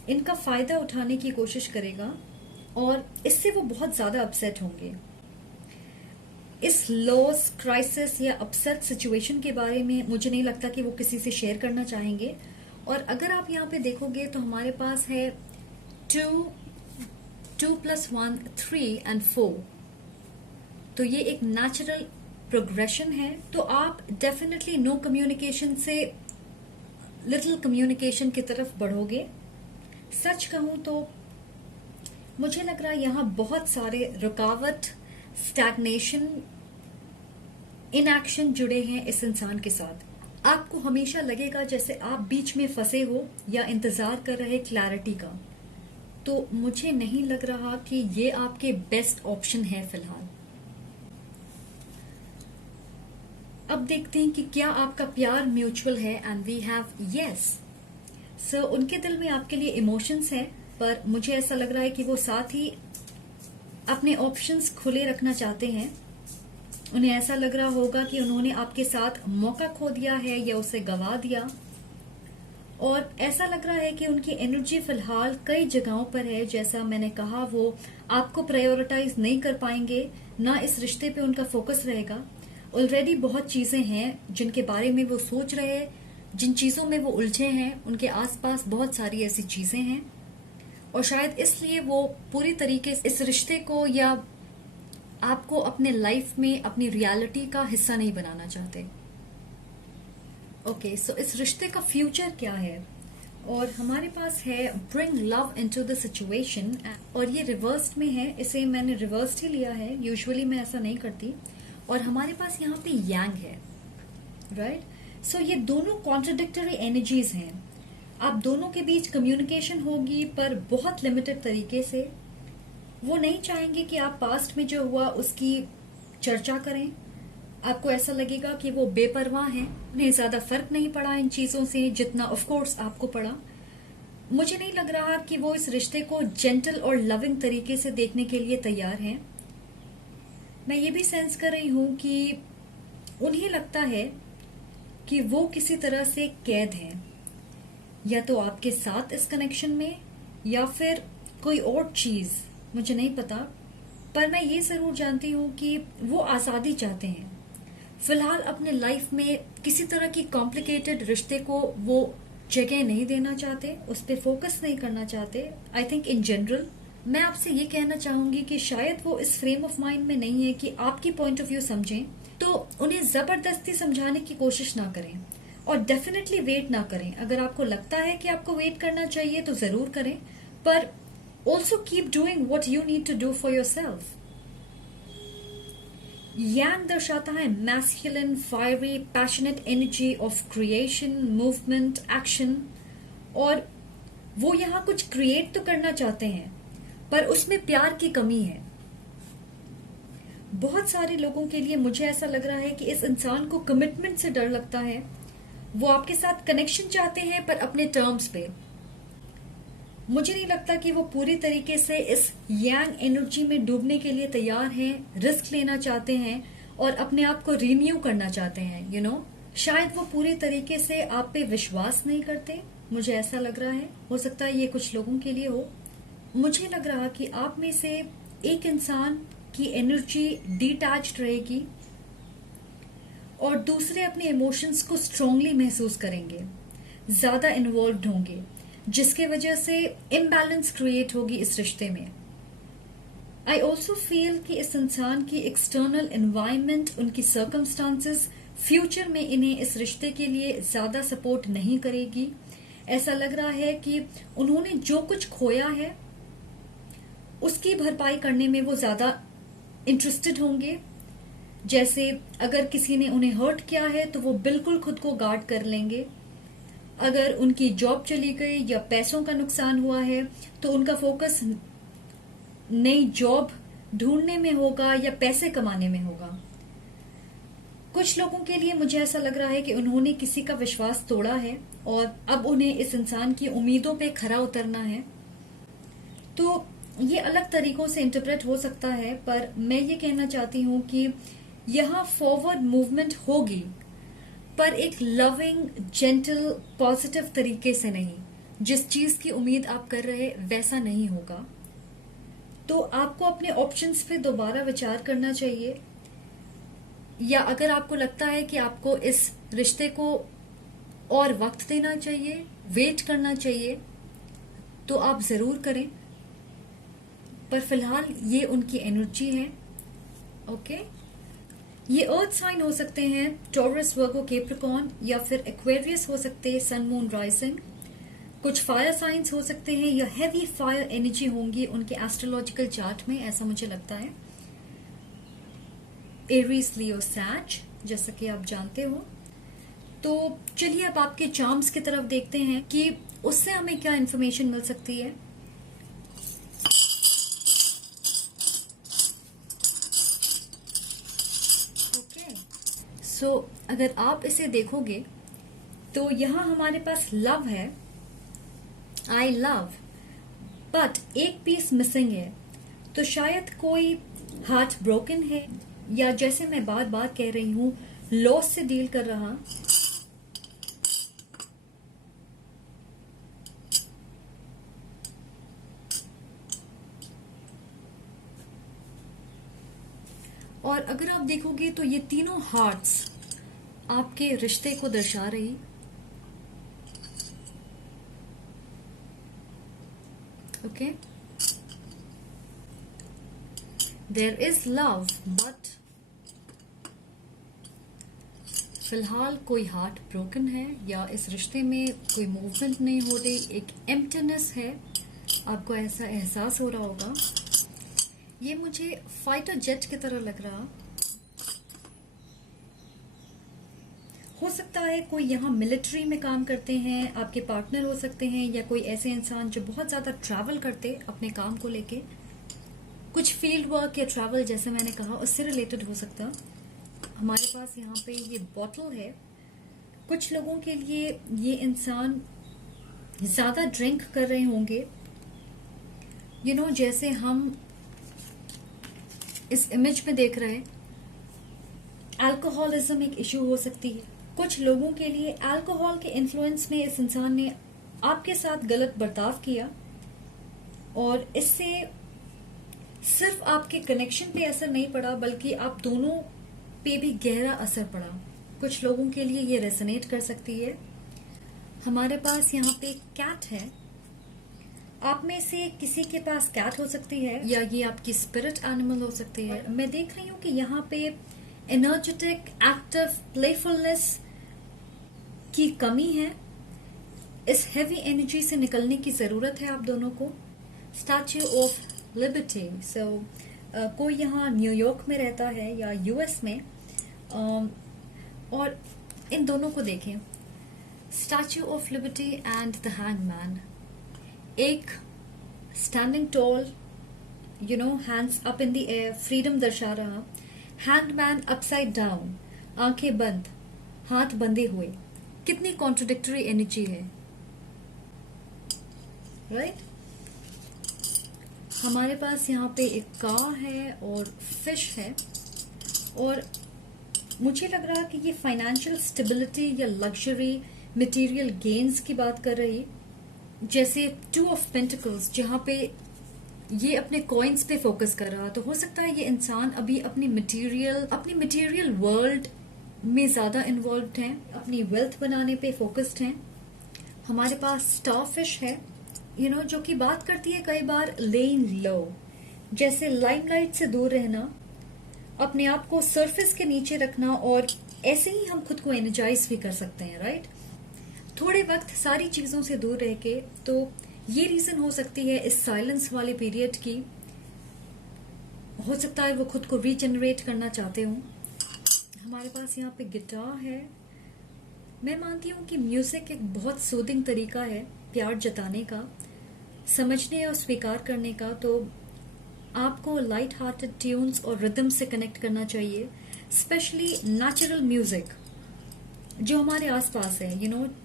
इनका फायदा उठाने की कोशिश करेगा और इससे वो बहुत ज्यादा अपसेट होंगे। इस लॉस, क्राइसिस या अपसेट सिचुएशन के बारे में मुझे नहीं लगता कि वो किसी से शेयर करना चाहेंगे। और अगर आप यहाँ पे देखोगे तो हमारे पास है 2 + 1 3 and 4। तो ये एक नेचुरल प्रोग्रेशन है। तो आप डेफिनेटली नो कम्युनिकेशन से लिटिल कम्युनिकेशन की तरफ बढ़ोगे। सच कहूं तो मुझे लग रहा है यहाँ बहुत सारे रुकावट, स्टैग्नेशन, इनएक्शन जुड़े हैं इस इंसान के साथ। आपको हमेशा लगेगा जैसे आप बीच में फंसे हो या इंतजार कर रहे क्लैरिटी का। तो मुझे नहीं लग रहा कि ये आपके बेस्ट ऑप्शन है फिलहाल। अब देखते हैं कि क्या आपका प्यार म्यूचुअल है एंड वी हैव यस। सो उनके दिल में आपके लिए इमोशंस हैं, पर मुझे ऐसा लग रहा है कि वो साथ ही अपने ऑप्शंस खुले रखना चाहते हैं। उन्हें ऐसा लग रहा होगा कि उन्होंने आपके साथ मौका खो दिया है या उसे गवा दिया, और ऐसा लग रहा है कि उनकी एनर्जी फिलहाल कई जगहों पर है। जैसा मैंने कहा, वो आपको प्रायोरिटाइज नहीं कर पाएंगे, ना इस रिश्ते पे उनका फोकस रहेगा। ऑलरेडी बहुत चीजें हैं जिनके बारे में वो सोच रहे हैं, जिन चीजों में वो उलझे हैं, उनके आसपास बहुत सारी ऐसी चीजें हैं, और शायद इसलिए वो पूरी तरीके से इस रिश्ते को या आपको अपने लाइफ में अपनी रियलिटी का हिस्सा नहीं बनाना चाहते। ओके, सो इस रिश्ते का फ्यूचर क्या है? और हमारे पास है bring love into the situation, और ये रिवर्स्ड में है। इसे मैंने रिवर्स्ड ही लिया है, यूजुअली मैं ऐसा नहीं करती। और हमारे पास यहाँ पे यांग है, राइट? सो ये दोनों कॉन्ट्रडिक्टरी एनर्जीज हैं। आप दोनों के बीच कम्युनिकेशन होगी, पर बहुत लिमिटेड तरीके से। वो नहीं चाहेंगे कि आप पास्ट में जो हुआ उसकी चर्चा करें। आपको ऐसा लगेगा कि वो बेपरवाह हैं, उन्हें ज्यादा फर्क नहीं पड़ा इन चीजों से जितना ऑफ कोर्स आपको पड़ा। मुझे नहीं लग रहा कि वो इस रिश्ते को जेंटल और लविंग तरीके से देखने के लिए तैयार हैं। मैं ये भी सेंस कर रही हूं कि उन्हें लगता है कि वो किसी तरह से कैद हैं, या तो आपके साथ इस कनेक्शन में, या फिर कोई और चीज, मुझे नहीं पता, पर मैं ये जरूर जानती हूँ कि वो आजादी चाहते हैं। फिलहाल अपने लाइफ में किसी तरह की कॉम्प्लिकेटेड रिश्ते को वो जगह नहीं देना चाहते, उस पर फोकस नहीं करना चाहते। आई थिंक इन जनरल मैं आपसे ये कहना चाहूंगी कि शायद वो इस फ्रेम ऑफ माइंड में नहीं है कि आपकी पॉइंट ऑफ व्यू समझें, तो उन्हें जबरदस्ती समझाने की कोशिश ना करें और डेफिनेटली वेट ना करें। अगर आपको लगता है कि आपको वेट करना चाहिए तो जरूर करें, पर also keep doing what you need to do for yourself. Yang दर्शाता है masculine, fiery, passionate energy of creation, movement, action, और वो यहाँ कुछ क्रिएट तो करना चाहते हैं पर उसमें प्यार की कमी है। बहुत सारे लोगों के लिए मुझे ऐसा लग रहा है कि इस इंसान को कमिटमेंट से डर लगता है। वो आपके साथ कनेक्शन चाहते हैं पर अपने टर्म्स पे। मुझे नहीं लगता कि वो पूरी तरीके से इस यांग एनर्जी में डूबने के लिए तैयार हैं, रिस्क लेना चाहते हैं और अपने आप को रिन्यू करना चाहते हैं। यू नो, शायद वो पूरी तरीके से आप पे विश्वास नहीं करते, मुझे ऐसा लग रहा है। हो सकता है ये कुछ लोगों के लिए हो। मुझे लग रहा कि आप में से एक इंसान की एनर्जी डिटैच्ड रहेगी और दूसरे अपने इमोशंस को स्ट्रांगली महसूस करेंगे, ज्यादा इन्वॉल्व्ड होंगे, जिसके वजह से इम्बैलेंस क्रिएट होगी इस रिश्ते में। आई ऑल्सो फील कि इस इंसान की एक्सटर्नल एनवायरनमेंट, उनकी सर्कमस्टांसेस फ्यूचर में इन्हें इस रिश्ते के लिए ज्यादा सपोर्ट नहीं करेगी। ऐसा लग रहा है कि उन्होंने जो कुछ खोया है उसकी भरपाई करने में वो ज्यादा इंटरेस्टेड होंगे। जैसे अगर किसी ने उन्हें हर्ट किया है तो वो बिल्कुल खुद को गार्ड कर लेंगे। अगर उनकी जॉब चली गई या पैसों का नुकसान हुआ है तो उनका फोकस नई जॉब ढूंढने में होगा या पैसे कमाने में होगा। कुछ लोगों के लिए मुझे ऐसा लग रहा है कि उन्होंने किसी का विश्वास तोड़ा है और अब उन्हें इस इंसान की उम्मीदों पे खरा उतरना है। तो ये अलग तरीकों से इंटरप्रेट हो सकता है, पर मैं ये कहना चाहती हूँ कि यहाँ फॉरवर्ड मूवमेंट होगी, पर एक लविंग, जेंटल, पॉजिटिव तरीके से नहीं। जिस चीज की उम्मीद आप कर रहे वैसा नहीं होगा। तो आपको अपने ऑप्शंस पे दोबारा विचार करना चाहिए, या अगर आपको लगता है कि आपको इस रिश्ते को और वक्त देना चाहिए, वेट करना चाहिए, तो आप जरूर करें। पर फिलहाल ये उनकी एनर्जी है। ओके, ये अर्थ साइन हो सकते हैं टॉरस, वर्गो, कैप्रिकॉर्न, या फिर एक्वेरियस हो सकते हैं, सन, मून, राइजिंग। कुछ फायर साइंस हो सकते हैं या हैवी फायर एनर्जी होंगी उनके एस्ट्रोलॉजिकल चार्ट में, ऐसा मुझे लगता है। एरीज, लियो, सैज, जैसा कि आप जानते हो। तो चलिए अब आपके चार्म्स की तरफ देखते हैं कि उससे हमें क्या इन्फॉर्मेशन मिल सकती है। सो अगर आप इसे देखोगे तो यहाँ हमारे पास लव है, आई लव, बट एक पीस मिसिंग है। तो शायद कोई हार्ट ब्रोकन है, या जैसे मैं बार बार कह रही हूँ, लॉस से डील कर रहा। और अगर आप देखोगे तो ये तीनों हार्ट्स आपके रिश्ते को दर्शा रही। Okay, there is love, but फिलहाल कोई हार्ट ब्रोकन है या इस रिश्ते में कोई मूवमेंट नहीं हो रही, एक एम्प्टीनेस है। आपको ऐसा एहसास हो रहा होगा। ये मुझे फाइटर जेट की तरह लग रहा। हो सकता है कोई यहाँ मिलिट्री में काम करते हैं, आपके पार्टनर हो सकते हैं, या कोई ऐसे इंसान जो बहुत ज्यादा ट्रैवल करते अपने काम को लेके। कुछ फील्ड वर्क या ट्रैवल, जैसे मैंने कहा, उससे रिलेटेड हो सकता। हमारे पास यहाँ पे ये बॉटल है। कुछ लोगों के लिए ये इंसान ज्यादा ड्रिंक कर रहे होंगे। यू नो, जैसे हम इस इमेज में देख रहे हैं, अल्कोहलिज्म एक इश्यू हो सकती है। कुछ लोगों के लिए अल्कोहल के इन्फ्लुएंस में इस इंसान ने आपके साथ गलत बर्ताव किया, और इससे सिर्फ आपके कनेक्शन पे असर नहीं पड़ा बल्कि आप दोनों पे भी गहरा असर पड़ा। कुछ लोगों के लिए ये रेजोनेट कर सकती है। हमारे पास यहाँ पे कैट है। आप में से किसी के पास कैट हो सकती है या ये आपकी स्पिरिट एनिमल हो सकती है। मैं देख रही हूँ कि यहाँ पे एनर्जेटिक, एक्टिव, प्लेफुलनेस की कमी है। इस हैवी एनर्जी से निकलने की जरूरत है आप दोनों को। Statue of liberty. सो कोई यहाँ न्यूयॉर्क में रहता है या यूएस में, और इन दोनों को देखें, statue of liberty and the hangman. एक standing tall, hands up in the air, freedom दर्शा रहा। हैंगमैन अपसाइड डाउन, आंखें बंद, हाथ बंधे हुए। कितनी कॉन्ट्रोडिक्टरी एनर्जी है, राइट? हमारे पास यहाँ पे एक कार है और फिश है, और मुझे लग रहा है कि ये फाइनेंशियल स्टेबिलिटी या लग्जरी, मटेरियल गेन्स की बात कर रही। जैसे 2 ऑफ पेंटिकल्स, जहां पे ये अपने कॉइन्स पे फोकस कर रहा, तो हो सकता है ये इंसान अभी अपनी मटेरियल वर्ल्ड में ज्यादा इन्वॉल्व हैं, अपनी वेल्थ बनाने पे फोकस्ड हैं। हमारे पास स्टारफिश है, जो कि बात करती है कई बार लेइंग लो, जैसे लाइमलाइट से दूर रहना, अपने आप को सरफेस के नीचे रखना, और ऐसे ही हम खुद को एनर्जाइज भी कर सकते हैं, राइट? थोड़े वक्त सारी चीजों से दूर रह के, तो ये रीजन हो सकती है इस साइलेंस वाले पीरियड की। हो सकता है वो खुद को रीजनरेट करना चाहते हो। हमारे पास यहाँ पे गिटार है। मैं मानती हूँ कि म्यूजिक एक बहुत सूदिंग तरीका है प्यार जताने का, समझने और स्वीकार करने का। तो आपको लाइट हार्टेड ट्यून्स और रिदम से कनेक्ट करना चाहिए, स्पेशली नेचुरल म्यूजिक जो हमारे आसपास है।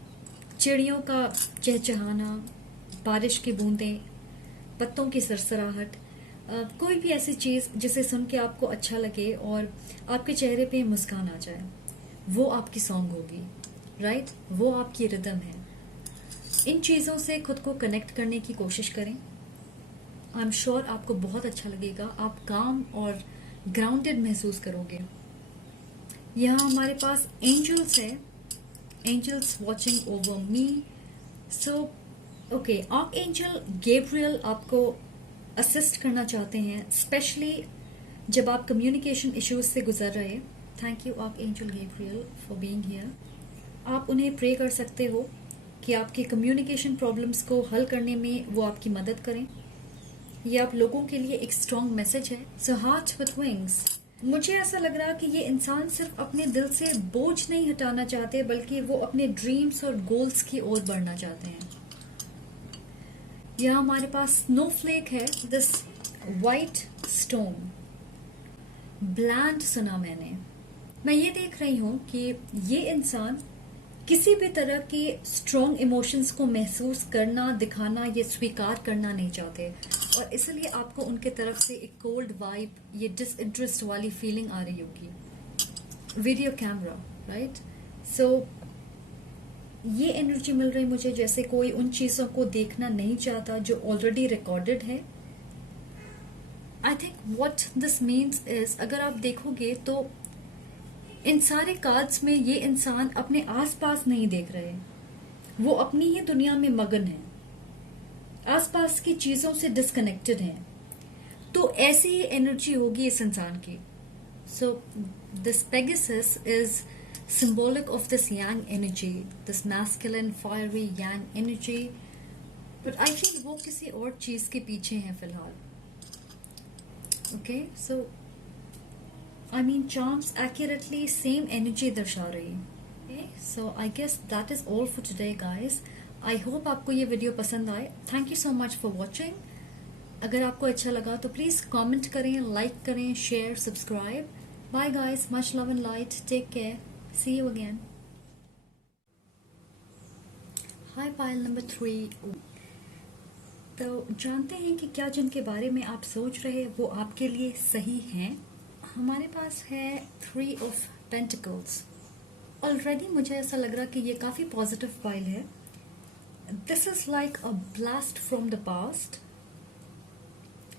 चिड़ियों का चहचहाना, बारिश की बूंदें, पत्तों की सरसराहट, कोई भी ऐसी चीज जिसे सुन के आपको अच्छा लगे और आपके चेहरे पे मुस्कान आ जाए, वो आपकी सॉन्ग होगी, राइट? वो आपकी रिदम है। इन चीजों से खुद को कनेक्ट करने की कोशिश करें। आई एम श्योर आपको बहुत अच्छा लगेगा। आप काम और ग्राउंडेड महसूस करोगे। यहाँ हमारे पास एंजल्स है, angels watching over me. So okay, archangel Gabriel आपको असिस्ट करना चाहते हैं, स्पेशली जब आप कम्युनिकेशन इश्यूज से गुजर रहे। Thank you archangel Gabriel for being here. आप उन्हें प्रे कर सकते हो कि आपकी कम्युनिकेशन प्रॉब्लम्स को हल करने में वो आपकी मदद करें। ये आप लोगों के लिए एक स्ट्रॉन्ग मैसेज है। So heart with wings. मुझे ऐसा लग रहा कि ये इंसान सिर्फ अपने दिल से बोझ नहीं हटाना चाहते, बल्कि वो अपने ड्रीम्स और गोल्स की ओर बढ़ना चाहते हैं। यहाँ हमारे पास स्नोफ्लेक है, दिस व्हाइट स्टोन। ब्लैंड सुना मैंने। मैं ये देख रही हूँ कि ये इंसान किसी भी तरह की स्ट्रॉन्ग इमोशंस को महसूस करना, दिखाना, ये स्वीकार करना नहीं चाहते, और इसलिए आपको उनके तरफ से एक कोल्ड वाइब, ये डिसइंटरेस्ट वाली फीलिंग आ रही होगी। Video camera, right? सो ये एनर्जी मिल रही मुझे जैसे कोई उन चीजों को देखना नहीं चाहता जो ऑलरेडी रिकॉर्डेड है। I think what this means is, अगर आप देखोगे तो इन सारे कार्ड्स में ये इंसान अपने आसपास नहीं देख रहे, वो अपनी ही दुनिया में मगन है, आसपास की चीजों से डिस्कनेक्टेड है। तो ऐसी ही एनर्जी होगी इस इंसान की। So this Pegasus is symbolic of this yang energy, this masculine fiery yang energy, but I feel वो किसी और चीज के पीछे हैं फिलहाल। Okay, so I mean charms accurately same energy दर्शा रही। Okay, so I guess that is all for today guys. I hope आपको ये वीडियो पसंद आए। Thank you so much for watching. अगर आपको अच्छा लगा तो प्लीज कमेंट करें, लाइक करें, share, subscribe. Bye guys, much love and light. Take care. See you again. Hi pile number 3. तो जानते हैं कि क्या जिनके बारे में आप सोच रहे वो आपके लिए सही हैं। हमारे पास है 3 of Pentacles. ऑलरेडी मुझे ऐसा लग रहा कि ये काफी पॉजिटिव पाइल है। This is like a blast from the past.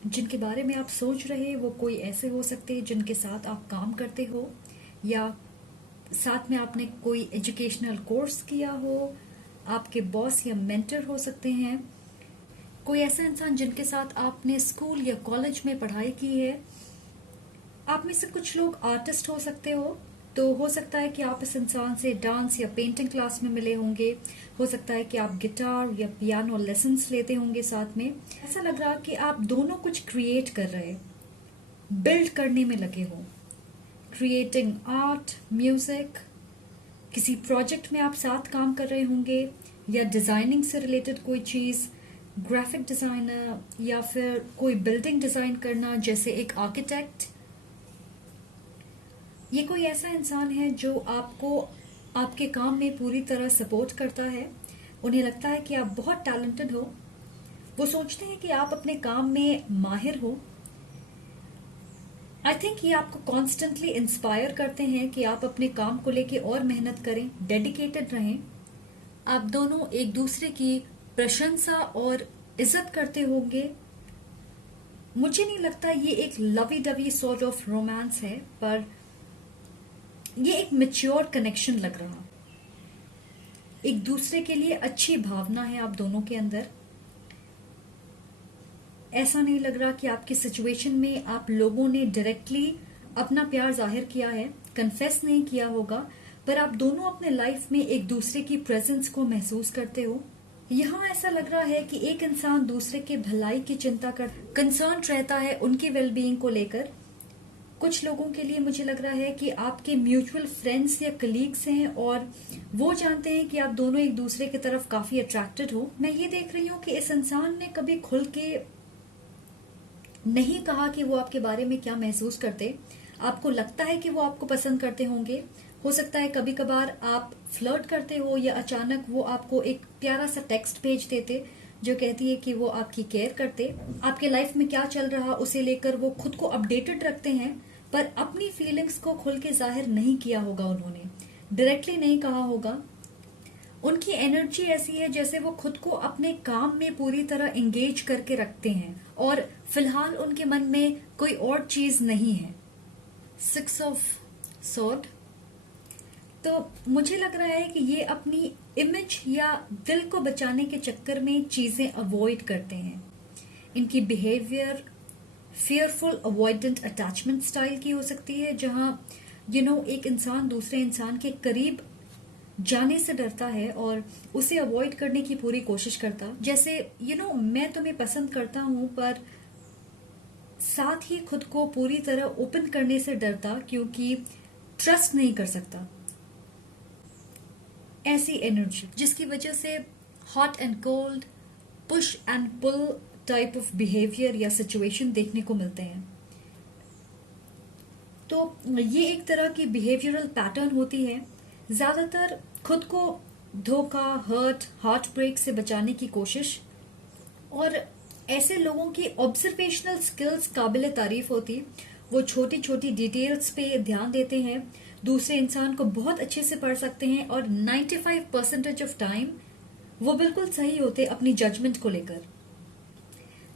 जिनके बारे में आप सोच रहे वो कोई ऐसे हो सकते हैं जिनके साथ आप काम करते हो, या साथ में आपने कोई एजुकेशनल कोर्स किया हो, आपके बॉस या मेंटर हो सकते हैं, कोई ऐसा इंसान जिनके साथ आपने स्कूल या कॉलेज में पढ़ाई की है। आप में से कुछ लोग आर्टिस्ट हो सकते हो सकता है कि आप इस इंसान से डांस या पेंटिंग क्लास में मिले होंगे, हो सकता है कि आप गिटार या पियानो लेसन्स लेते होंगे साथ में। ऐसा लग रहा कि आप दोनों कुछ क्रिएट कर रहे, बिल्ड करने में लगे हो, क्रिएटिंग आर्ट, म्यूजिक, किसी प्रोजेक्ट में आप साथ काम कर रहे होंगे, या डिजाइनिंग से रिलेटेड कोई चीज, ग्राफिक डिजाइनर, या फिर कोई बिल्डिंग डिजाइन करना जैसे एक आर्किटेक्ट। ये कोई ऐसा इंसान है जो आपको आपके काम में पूरी तरह सपोर्ट करता है। उन्हें लगता है कि आप बहुत टैलेंटेड हो, वो सोचते हैं कि आप अपने काम में माहिर हो। आई थिंक ये आपको कॉन्स्टेंटली इंस्पायर करते हैं कि आप अपने काम को लेके और मेहनत करें, डेडिकेटेड रहें। आप दोनों एक दूसरे की प्रशंसा और इज्जत करते होंगे। मुझे नहीं लगता ये एक lovey dovey sort of romance है, पर ये एक मैच्योर कनेक्शन लग रहा। एक दूसरे के लिए अच्छी भावना है आप दोनों के अंदर। ऐसा नहीं लग रहा कि आपकी सिचुएशन में आप लोगों ने डायरेक्टली अपना प्यार जाहिर किया है, कन्फेस नहीं किया होगा, पर आप दोनों अपने लाइफ में एक दूसरे की प्रेजेंस को महसूस करते हो। यहाँ ऐसा लग रहा है कि एक इंसान दूसरे के भलाई की चिंता कर कंसर्न रहता है उनकी वेलबीइंग को लेकर। कुछ लोगों के लिए मुझे लग रहा है कि आपके म्यूचुअल फ्रेंड्स या कलीग्स हैं और वो जानते हैं कि आप दोनों एक दूसरे की तरफ काफी अट्रैक्टेड हो। मैं ये देख रही हूँ कि इस इंसान ने कभी खुल के नहीं कहा कि वो आपके बारे में क्या महसूस करते। आपको लगता है कि वो आपको पसंद करते होंगे। हो सकता है कभी कभार आप फ्लर्ट करते हो, या अचानक वो आपको एक प्यारा सा टेक्स्ट भेज देते जो कहती है कि वो आपकी केयर करते। आपके लाइफ में क्या चल रहा उसे लेकर वो खुद को अपडेटेड रखते हैं, पर अपनी फीलिंग्स को खुल के जाहिर नहीं किया होगा, उन्होंने डायरेक्टली नहीं कहा होगा। उनकी एनर्जी ऐसी है जैसे वो खुद को अपने काम में पूरी तरह एंगेज करके रखते हैं और फिलहाल उनके मन में कोई और चीज नहीं है। 6 ऑफ सॉर्ड। तो मुझे लग रहा है कि ये अपनी इमेज या दिल को बचाने के चक्कर में चीजें अवॉइड करते हैं। इनकी behaviour fearful avoidant attachment style की हो सकती है, जहां एक इंसान दूसरे इंसान के करीब जाने से डरता है और उसे अवॉइड करने की पूरी कोशिश करता। जैसे मैं तुम्हें पसंद करता हूं, पर साथ ही खुद को पूरी तरह ओपन करने से डरता क्योंकि ट्रस्ट नहीं कर सकता। ऐसी एनर्जी जिसकी वजह से hot and cold, push and pull type of behaviour या सिचुएशन देखने को मिलते हैं। तो ये एक तरह की बिहेवियरल पैटर्न होती है। ज्यादातर खुद को धोखा, हर्ट, हार्ट ब्रेक से बचाने की कोशिश, और ऐसे लोगों की ऑब्जर्वेशनल स्किल्स काबिले तारीफ होती। वो छोटी छोटी डिटेल्स पे ध्यान देते हैं, दूसरे इंसान को बहुत अच्छे से पढ़ सकते हैं, और 95% ऑफ टाइम वो बिल्कुल सही होते अपनी जजमेंट को लेकर।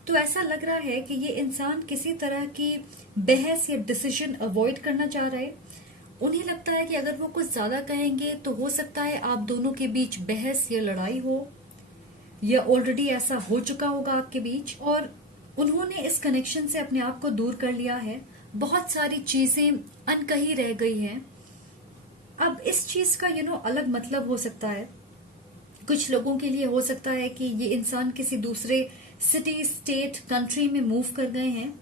तो ऐसा लग रहा है कि ये इंसान किसी तरह की बहस या डिसीजन अवॉइड करना चाह रहे हैं। उन्हें लगता है कि अगर वो कुछ ज्यादा कहेंगे तो हो सकता है आप दोनों के बीच बहस या लड़ाई हो, या ऑलरेडी ऐसा हो चुका होगा आपके बीच, और उन्होंने इस कनेक्शन से अपने आप को दूर कर लिया है। बहुत सारी चीजें अनकही रह गई हैं। अब इस चीज का अलग मतलब हो सकता है। कुछ लोगों के लिए हो सकता है कि ये इंसान किसी दूसरे सिटी, स्टेट, कंट्री में मूव कर गए हैं,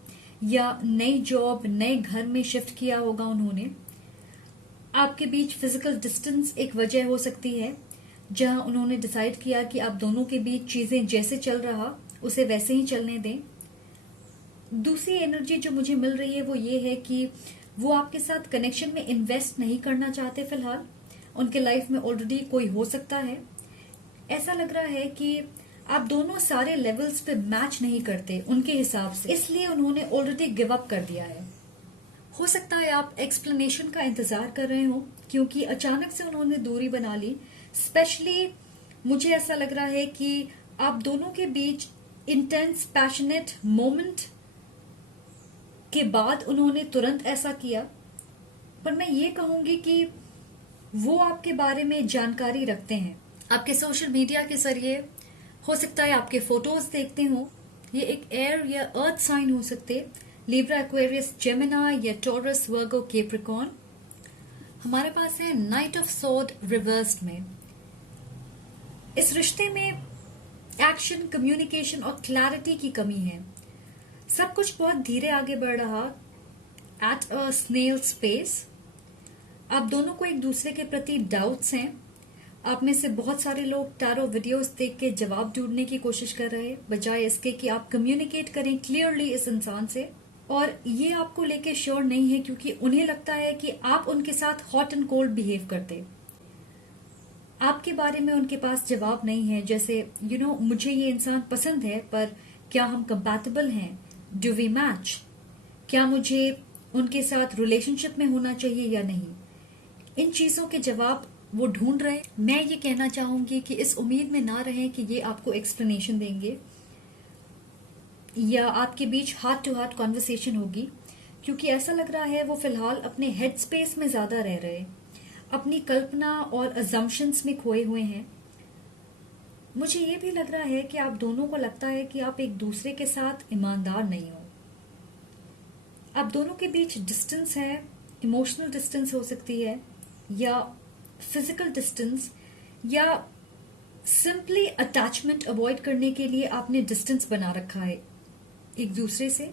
या नई जॉब, नए घर में शिफ्ट किया होगा उन्होंने। आपके बीच फिजिकल डिस्टेंस एक वजह हो सकती है, जहां उन्होंने डिसाइड किया कि आप दोनों के बीच चीजें जैसे चल रहा उसे वैसे ही चलने दें। दूसरी एनर्जी जो मुझे मिल रही है वो ये है कि वो आपके साथ कनेक्शन में इन्वेस्ट नहीं करना चाहते फिलहाल। उनके लाइफ में ऑलरेडी कोई हो सकता है। ऐसा लग रहा है कि आप दोनों सारे लेवल्स पे मैच नहीं करते उनके हिसाब से, इसलिए उन्होंने ऑलरेडी गिव अप कर दिया है। हो सकता है आप एक्सप्लेनेशन का इंतजार कर रहे हो, क्योंकि अचानक से उन्होंने दूरी बना ली। स्पेशली मुझे ऐसा लग रहा है कि आप दोनों के बीच इंटेंस पैशनेट मोमेंट के बाद उन्होंने तुरंत ऐसा किया, पर मैं ये कहूंगी कि वो आपके बारे में जानकारी रखते हैं। आपके सोशल मीडिया के जरिए हो सकता है आपके फोटोज देखते हो। ये एक एयर या अर्थ साइन हो सकते, लिब्रा, एक्वेरियस, जेमिनी या टॉरस, वर्गो, कैप्रिकॉर्न। हमारे पास है नाइट ऑफ सॉर्ड रिवर्स्ड में। इस रिश्ते में एक्शन, कम्युनिकेशन और क्लैरिटी की कमी है। सब कुछ बहुत धीरे आगे बढ़ रहा, एट अ स्नेल स्पेस। आप दोनों को एक दूसरे के प्रति डाउट्स हैं। आप में से बहुत सारे लोग टैरो वीडियोस देख के जवाब ढूंढने की कोशिश कर रहे हैं, बजाय इसके कि आप कम्युनिकेट करें क्लियरली इस इंसान से। और ये आपको लेके श्योर नहीं है क्योंकि उन्हें लगता है कि आप उनके साथ हॉट एंड कोल्ड बिहेव करते। आपके बारे में उनके पास जवाब नहीं है, जैसे मुझे ये इंसान पसंद है, पर क्या हम कंपैटिबल हैं? Do we match? क्या मुझे उनके साथ रिलेशनशिप में होना चाहिए या नहीं? इन चीजों के जवाब वो ढूंढ रहे। मैं ये कहना चाहूंगी कि इस उम्मीद में ना रहें कि ये आपको एक्सप्लेनेशन देंगे या आपके बीच हार्ट टू हार्ट कॉन्वर्सेशन होगी, क्योंकि ऐसा लग रहा है वो फिलहाल अपने हेड स्पेस में ज्यादा रह रहे, अपनी कल्पना और अजम्पशंस में खोए हुए हैं। मुझे ये भी लग रहा है कि आप दोनों को लगता है कि आप एक दूसरे के साथ ईमानदार नहीं हो। आप दोनों के बीच डिस्टेंस है, इमोशनल डिस्टेंस हो सकती है या फिजिकल डिस्टेंस, या सिंपली अटैचमेंट अवॉइड करने के लिए आपने डिस्टेंस बना रखा है एक दूसरे से।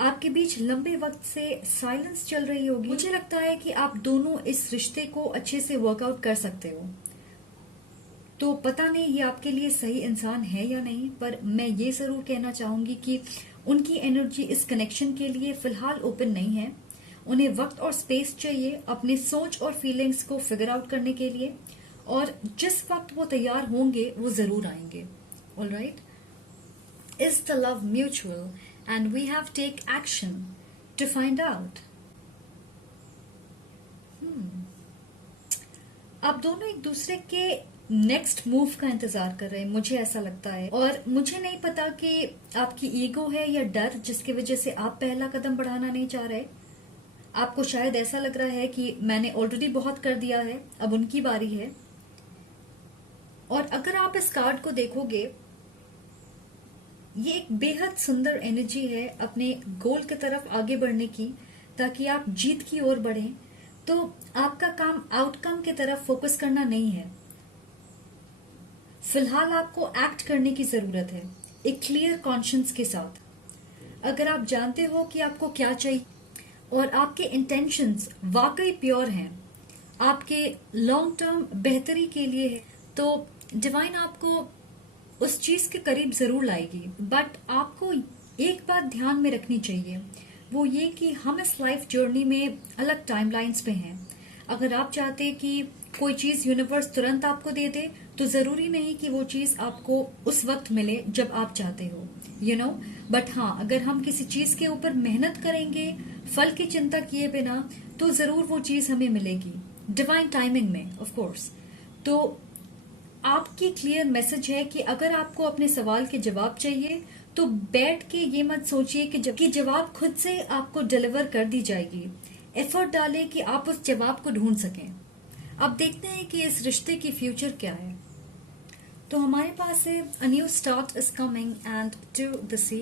आपके बीच लंबे वक्त से साइलेंस चल रही होगी। मुझे लगता है कि आप दोनों इस रिश्ते को अच्छे से वर्कआउट कर सकते हो। तो पता नहीं ये आपके लिए सही इंसान है या नहीं, पर मैं ये जरूर कहना चाहूंगी कि उनकी एनर्जी इस कनेक्शन के लिए फिलहाल ओपन नहीं है। उन्हें वक्त और स्पेस चाहिए अपने सोच और फीलिंग्स को फिगर आउट करने के लिए, और जिस वक्त वो तैयार होंगे वो जरूर आएंगे। Alright, is the love mutual and we have take action to find out. आप दोनों एक दूसरे के नेक्स्ट मूव का इंतजार कर रहे हैं, मुझे ऐसा लगता है। और मुझे नहीं पता कि आपकी ईगो है या डर जिसकी वजह से आप पहला कदम बढ़ाना नहीं चाह रहे। आपको शायद ऐसा लग रहा है कि मैंने ऑलरेडी बहुत कर दिया है, अब उनकी बारी है। और अगर आप इस कार्ड को देखोगे, ये एक बेहद सुंदर एनर्जी है अपने गोल की तरफ आगे बढ़ने की, ताकि आप जीत की ओर बढ़ें। तो आपका काम आउटकम की तरफ फोकस करना नहीं है। फिलहाल आपको एक्ट करने की जरूरत है एक क्लियर कॉन्शियंस के साथ। अगर आप जानते हो कि आपको क्या चाहिए और आपके इंटेंशंस वाकई प्योर हैं, आपके लॉन्ग टर्म बेहतरी के लिए है, तो डिवाइन आपको उस चीज के करीब जरूर लाएगी। बट आपको एक बात ध्यान में रखनी चाहिए, वो ये कि हम इस लाइफ जर्नी में अलग टाइमलाइंस पे हैं। अगर आप चाहते कि कोई चीज यूनिवर्स तुरंत आपको दे दे, तो जरूरी नहीं कि वो चीज आपको उस वक्त मिले जब आप चाहते हो, बट हाँ, अगर हम किसी चीज के ऊपर मेहनत करेंगे फल की चिंता किए बिना, तो जरूर वो चीज हमें मिलेगी डिवाइन टाइमिंग में, ऑफ कोर्स। तो आपकी क्लियर मैसेज है कि अगर आपको अपने सवाल के जवाब चाहिए, तो बैठ के ये मत सोचिए कि जवाब खुद से आपको डिलीवर कर दी जाएगी। एफर्ट डालें कि आप उस जवाब को ढूंढ सकें। अब देखते हैं कि इस रिश्ते की फ्यूचर क्या है। तो हमारे पास है a new start is coming and to the sea.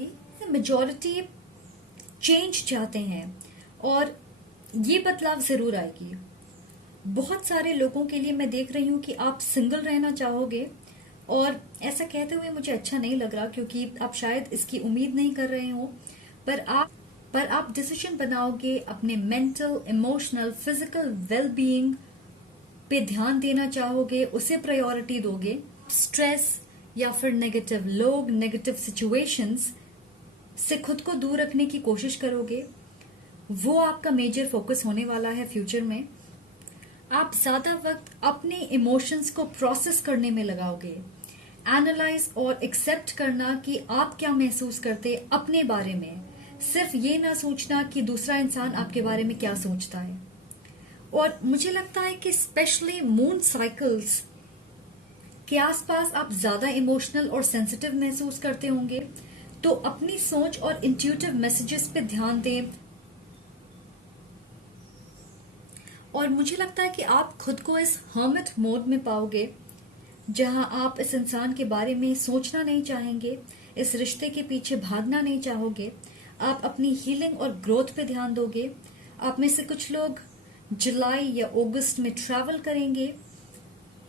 Majority change चाहते हैं और ये बदलाव जरूर आएगी। बहुत सारे लोगों के लिए मैं देख रही हूँ कि आप सिंगल रहना चाहोगे, और ऐसा कहते हुए मुझे अच्छा नहीं लग रहा क्योंकि आप शायद इसकी उम्मीद नहीं कर रहे हो, पर आप डिसीजन बनाओगे अपने मेंटल, इमोशनल, फिजिकल वेलबीइंग पे ध्यान देना चाहोगे, उसे प्रायोरिटी दोगे। स्ट्रेस या फिर नेगेटिव लोग, नेगेटिव सिचुएशंस से खुद को दूर रखने की कोशिश करोगे। वो आपका मेजर फोकस होने वाला है फ्यूचर में। आप ज्यादा वक्त अपने इमोशंस को प्रोसेस करने में लगाओगे, एनालाइज और एक्सेप्ट करना कि आप क्या महसूस करते अपने बारे में, सिर्फ ये ना सोचना कि दूसरा इंसान आपके बारे में क्या सोचता है। और मुझे लगता है कि स्पेशली मून साइकिल्स के आसपास आप ज्यादा इमोशनल और सेंसिटिव महसूस करते होंगे, तो अपनी सोच और इंट्यूटिव मैसेजेस पे ध्यान दें। और मुझे लगता है कि आप खुद को इस हर्मिट मोड में पाओगे जहां आप इस इंसान के बारे में सोचना नहीं चाहेंगे, इस रिश्ते के पीछे भागना नहीं चाहोगे। आप अपनी हीलिंग और ग्रोथ पे ध्यान दोगे। आप में से कुछ लोग जुलाई या अगस्त में ट्रैवल करेंगे।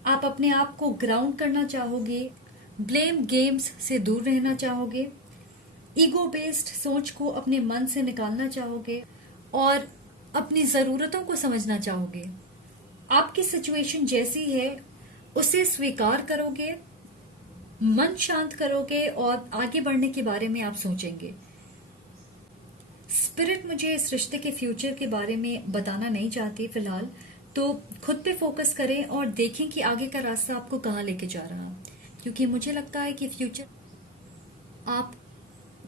आप अपने आप को ग्राउंड करना चाहोगे, ब्लेम गेम्स से दूर रहना चाहोगे, ईगो बेस्ड सोच को अपने मन से निकालना चाहोगे और अपनी जरूरतों को समझना चाहोगे। आपकी सिचुएशन जैसी है उसे स्वीकार करोगे, मन शांत करोगे और आगे बढ़ने के बारे में आप सोचेंगे। स्पिरिट मुझे इस रिश्ते के फ्यूचर के बारे में बताना नहीं चाहती फिलहाल, तो खुद पे फोकस करें और देखें कि आगे का रास्ता आपको कहाँ लेके जा रहा है, क्योंकि मुझे लगता है कि फ्यूचर आप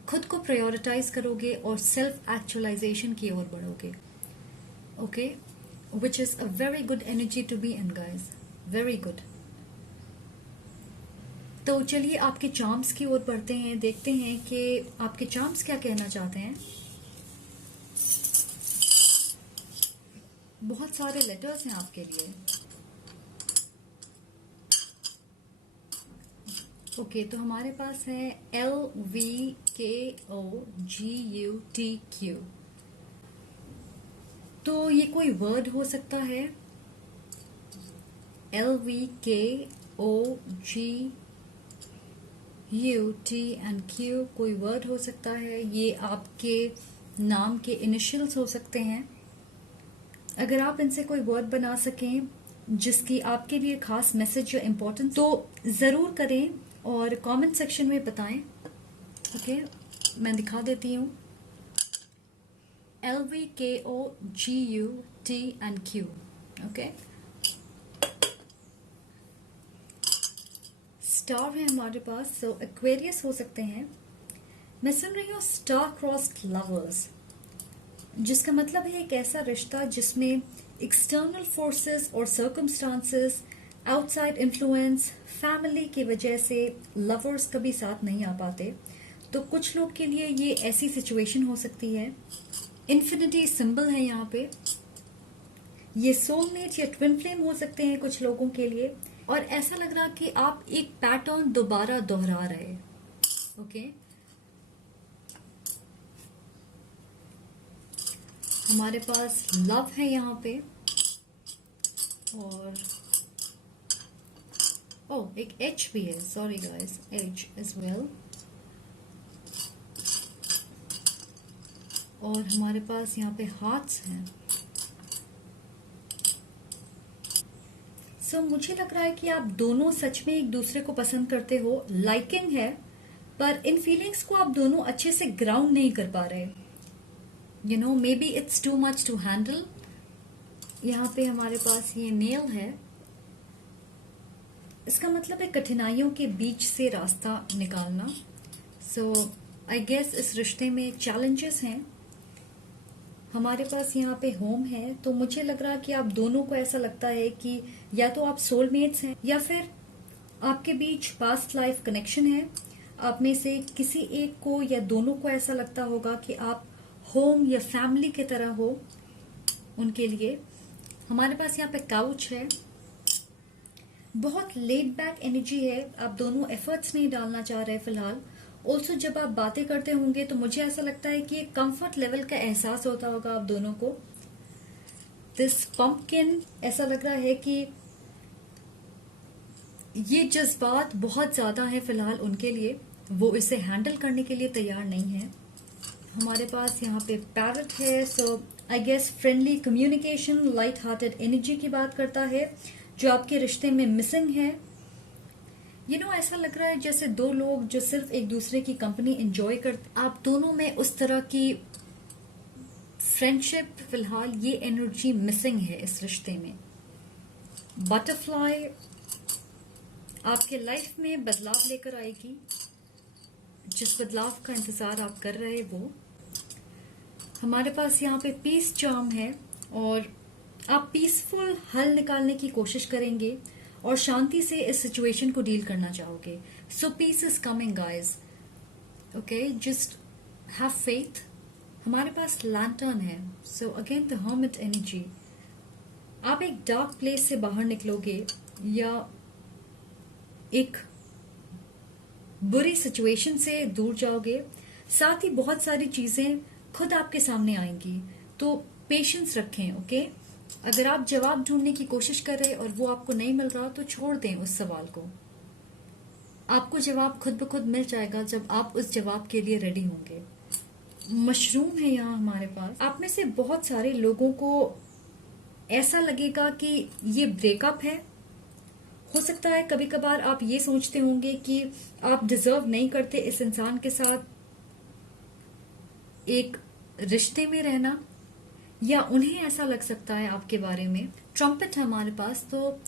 खुद को प्रायोरिटाइज करोगे और सेल्फ एक्चुअलाइजेशन की ओर बढ़ोगे। Okay, which is a very good energy to be in guys, very good. तो चलिए आपके चार्म्स की ओर बढ़ते हैं, देखते हैं कि आपके चार्म्स क्या कहना चाहते हैं। बहुत सारे लेटर्स हैं आपके लिए। ओके, तो हमारे पास है LVKOGUTQ। तो ये कोई वर्ड हो सकता है, LVKOGUTQ कोई वर्ड हो सकता है। ये आपके नाम के इनिशियल्स हो सकते हैं। अगर आप इनसे कोई वर्ड बना सकें जिसकी आपके लिए खास मैसेज या इम्पोर्टेंस, तो जरूर करें और कमेंट सेक्शन में बताएं। ओके, मैं दिखा देती हूँ। LVKOGUTQ। ओके, स्टार है हमारे पास, सो एक्वेरियस हो सकते हैं। मैं सुन रही हूँ स्टार क्रॉस्ड लवर्स, जिसका मतलब है एक ऐसा रिश्ता जिसमें एक्सटर्नल फोर्सेस और सर्कमस्टांसेस, आउटसाइड इन्फ्लुएंस, फैमिली की वजह से लवर्स कभी साथ नहीं आ पाते। तो कुछ लोग के लिए ये ऐसी सिचुएशन हो सकती है। इन्फिनिटी सिंबल है यहाँ पे। ये सोलमेट या ट्विन फ्लेम हो सकते हैं कुछ लोगों के लिए, और ऐसा लग रहा कि आप एक पैटर्न दोबारा दोहरा रहे। ओके, हमारे पास लव है यहाँ पे, और एक एच भी है, sorry guys, H as well. और हमारे पास यहाँ पे हार्ट्स हैं। सो मुझे लग रहा है कि आप दोनों सच में एक दूसरे को पसंद करते हो, लाइकिंग है, पर इन फीलिंग्स को आप दोनों अच्छे से ग्राउंड नहीं कर पा रहे। You know, maybe it's too much to handle. यहाँ पे हमारे पास ये नेल है, इसका मतलब है कठिनाइयों के बीच से रास्ता निकालना। सो आई गेस इस रिश्ते में चैलेंजेस हैं। हमारे पास यहाँ पे होम है, तो मुझे लग रहा कि आप दोनों को ऐसा लगता है कि या तो आप सोलमेट्स हैं या फिर आपके बीच पास्ट लाइफ कनेक्शन है। आप में से किसी एक को या दोनों को ऐसा लगता होगा कि आप होम या फैमिली की तरह हो उनके लिए। हमारे पास यहाँ पे काउच है, बहुत लेड बैक एनर्जी है। आप दोनों एफर्ट्स नहीं डालना चाह रहे फिलहाल। ऑल्सो जब आप बातें करते होंगे तो मुझे ऐसा लगता है कि एक कंफर्ट लेवल का एहसास होता होगा आप दोनों को। दिस पंपकिन, ऐसा लग रहा है कि ये जज्बात बहुत ज्यादा है फिलहाल उनके लिए, वो इसे हैंडल करने के लिए तैयार नहीं है। हमारे पास यहाँ पे पैरट है, so I guess friendly communication, light hearted energy की बात करता है जो आपके रिश्ते में मिसिंग है। यू नो, ऐसा लग रहा है जैसे दो लोग जो सिर्फ एक दूसरे की कंपनी एंजॉय करते, आप दोनों में उस तरह की फ्रेंडशिप, फिलहाल ये एनर्जी मिसिंग है इस रिश्ते में। बटरफ्लाई आपके लाइफ में बदलाव लेकर आएगी, जिस बदलाव का इंतजार आप कर रहे वो। हमारे पास यहाँ पे पीस चार्म है, और आप पीसफुल हल निकालने की कोशिश करेंगे और शांति से इस सिचुएशन को डील करना चाहोगे। So peace is coming guys. Okay, just have faith. हमारे पास लैंटर्न है, so again the hermit energy. आप एक डार्क प्लेस से बाहर निकलोगे या एक बुरी सिचुएशन से दूर जाओगे, साथ ही बहुत सारी चीजें खुद आपके सामने आएंगी। तो पेशेंस रखें, ओके? अगर आप जवाब ढूंढने की कोशिश कर रहे और वो आपको नहीं मिल रहा तो छोड़ दें उस सवाल को। आपको जवाब खुद ब खुद मिल जाएगा जब आप उस जवाब के लिए रेडी होंगे। मशरूम है यहाँ हमारे पास। आप में से बहुत सारे लोगों को ऐसा लगेगा कि ये ब्रेकअप है। हो सकता है कभी कभार आप ये सोचते होंगे कि आप डिजर्व नहीं करते इस इंसान के साथ एक रिश्ते में रहना, या उन्हें ऐसा लग सकता है आपके बारे में। ट्रम्पेट है हमारे पास, तो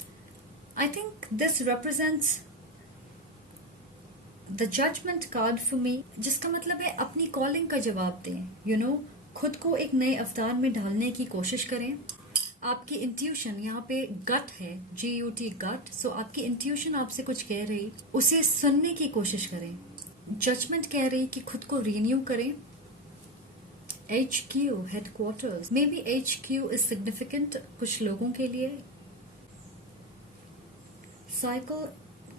I think this represents the judgement card for me, जिसका मतलब है अपनी कॉलिंग का जवाब दें। यू नो, खुद को एक नए अवतार में ढालने की कोशिश करें। आपकी इंट्यूशन, यहाँ पे गट है, GUT गट। सो आपकी इंट्यूशन आपसे कुछ कह रही, उसे सुनने की कोशिश करें। जजमेंट कह रही कि खुद को रिन्यू करें। HQ headquarters, may be HQ is significant कुछ लोगों के लिए। Cycle,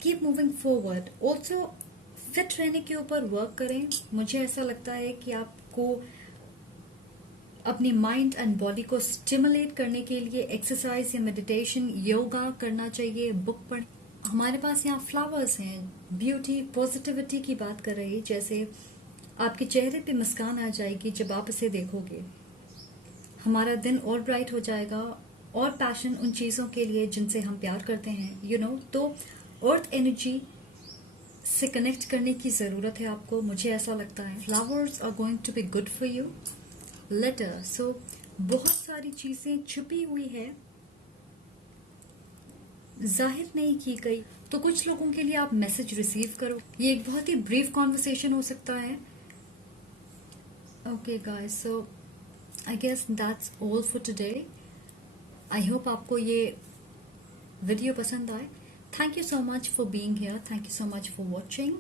keep moving forward. Also fit रहने के ऊपर वर्क करें। मुझे ऐसा लगता है कि आपको अपनी माइंड एंड बॉडी को स्टिमुलेट करने के लिए एक्सरसाइज या मेडिटेशन, योगा करना चाहिए, बुक पढ़। हमारे पास यहाँ फ्लावर्स हैं, ब्यूटी, पॉजिटिविटी की बात कर रही, जैसे आपके चेहरे पे मुस्कान आ जाएगी जब आप इसे देखोगे। हमारा दिन और ब्राइट हो जाएगा, और पैशन उन चीजों के लिए जिनसे हम प्यार करते हैं, यू नो। तो अर्थ एनर्जी से कनेक्ट करने की जरूरत है आपको, मुझे ऐसा लगता है। Flowers are going to be good for you. Later, so बहुत सारी चीजें छुपी हुई है, जाहिर नहीं की गई, तो कुछ लोगों के लिए आप मैसेज रिसीव करो। ये एक बहुत ही ब्रीफ कॉन्वर्सेशन हो सकता है। Okay guys, so I guess that's all for today. I hope आपको ये वीडियो पसंद आए। Thank you so much for being here, thank you so much for watching.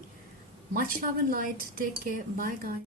Much love and light, take care, bye guys.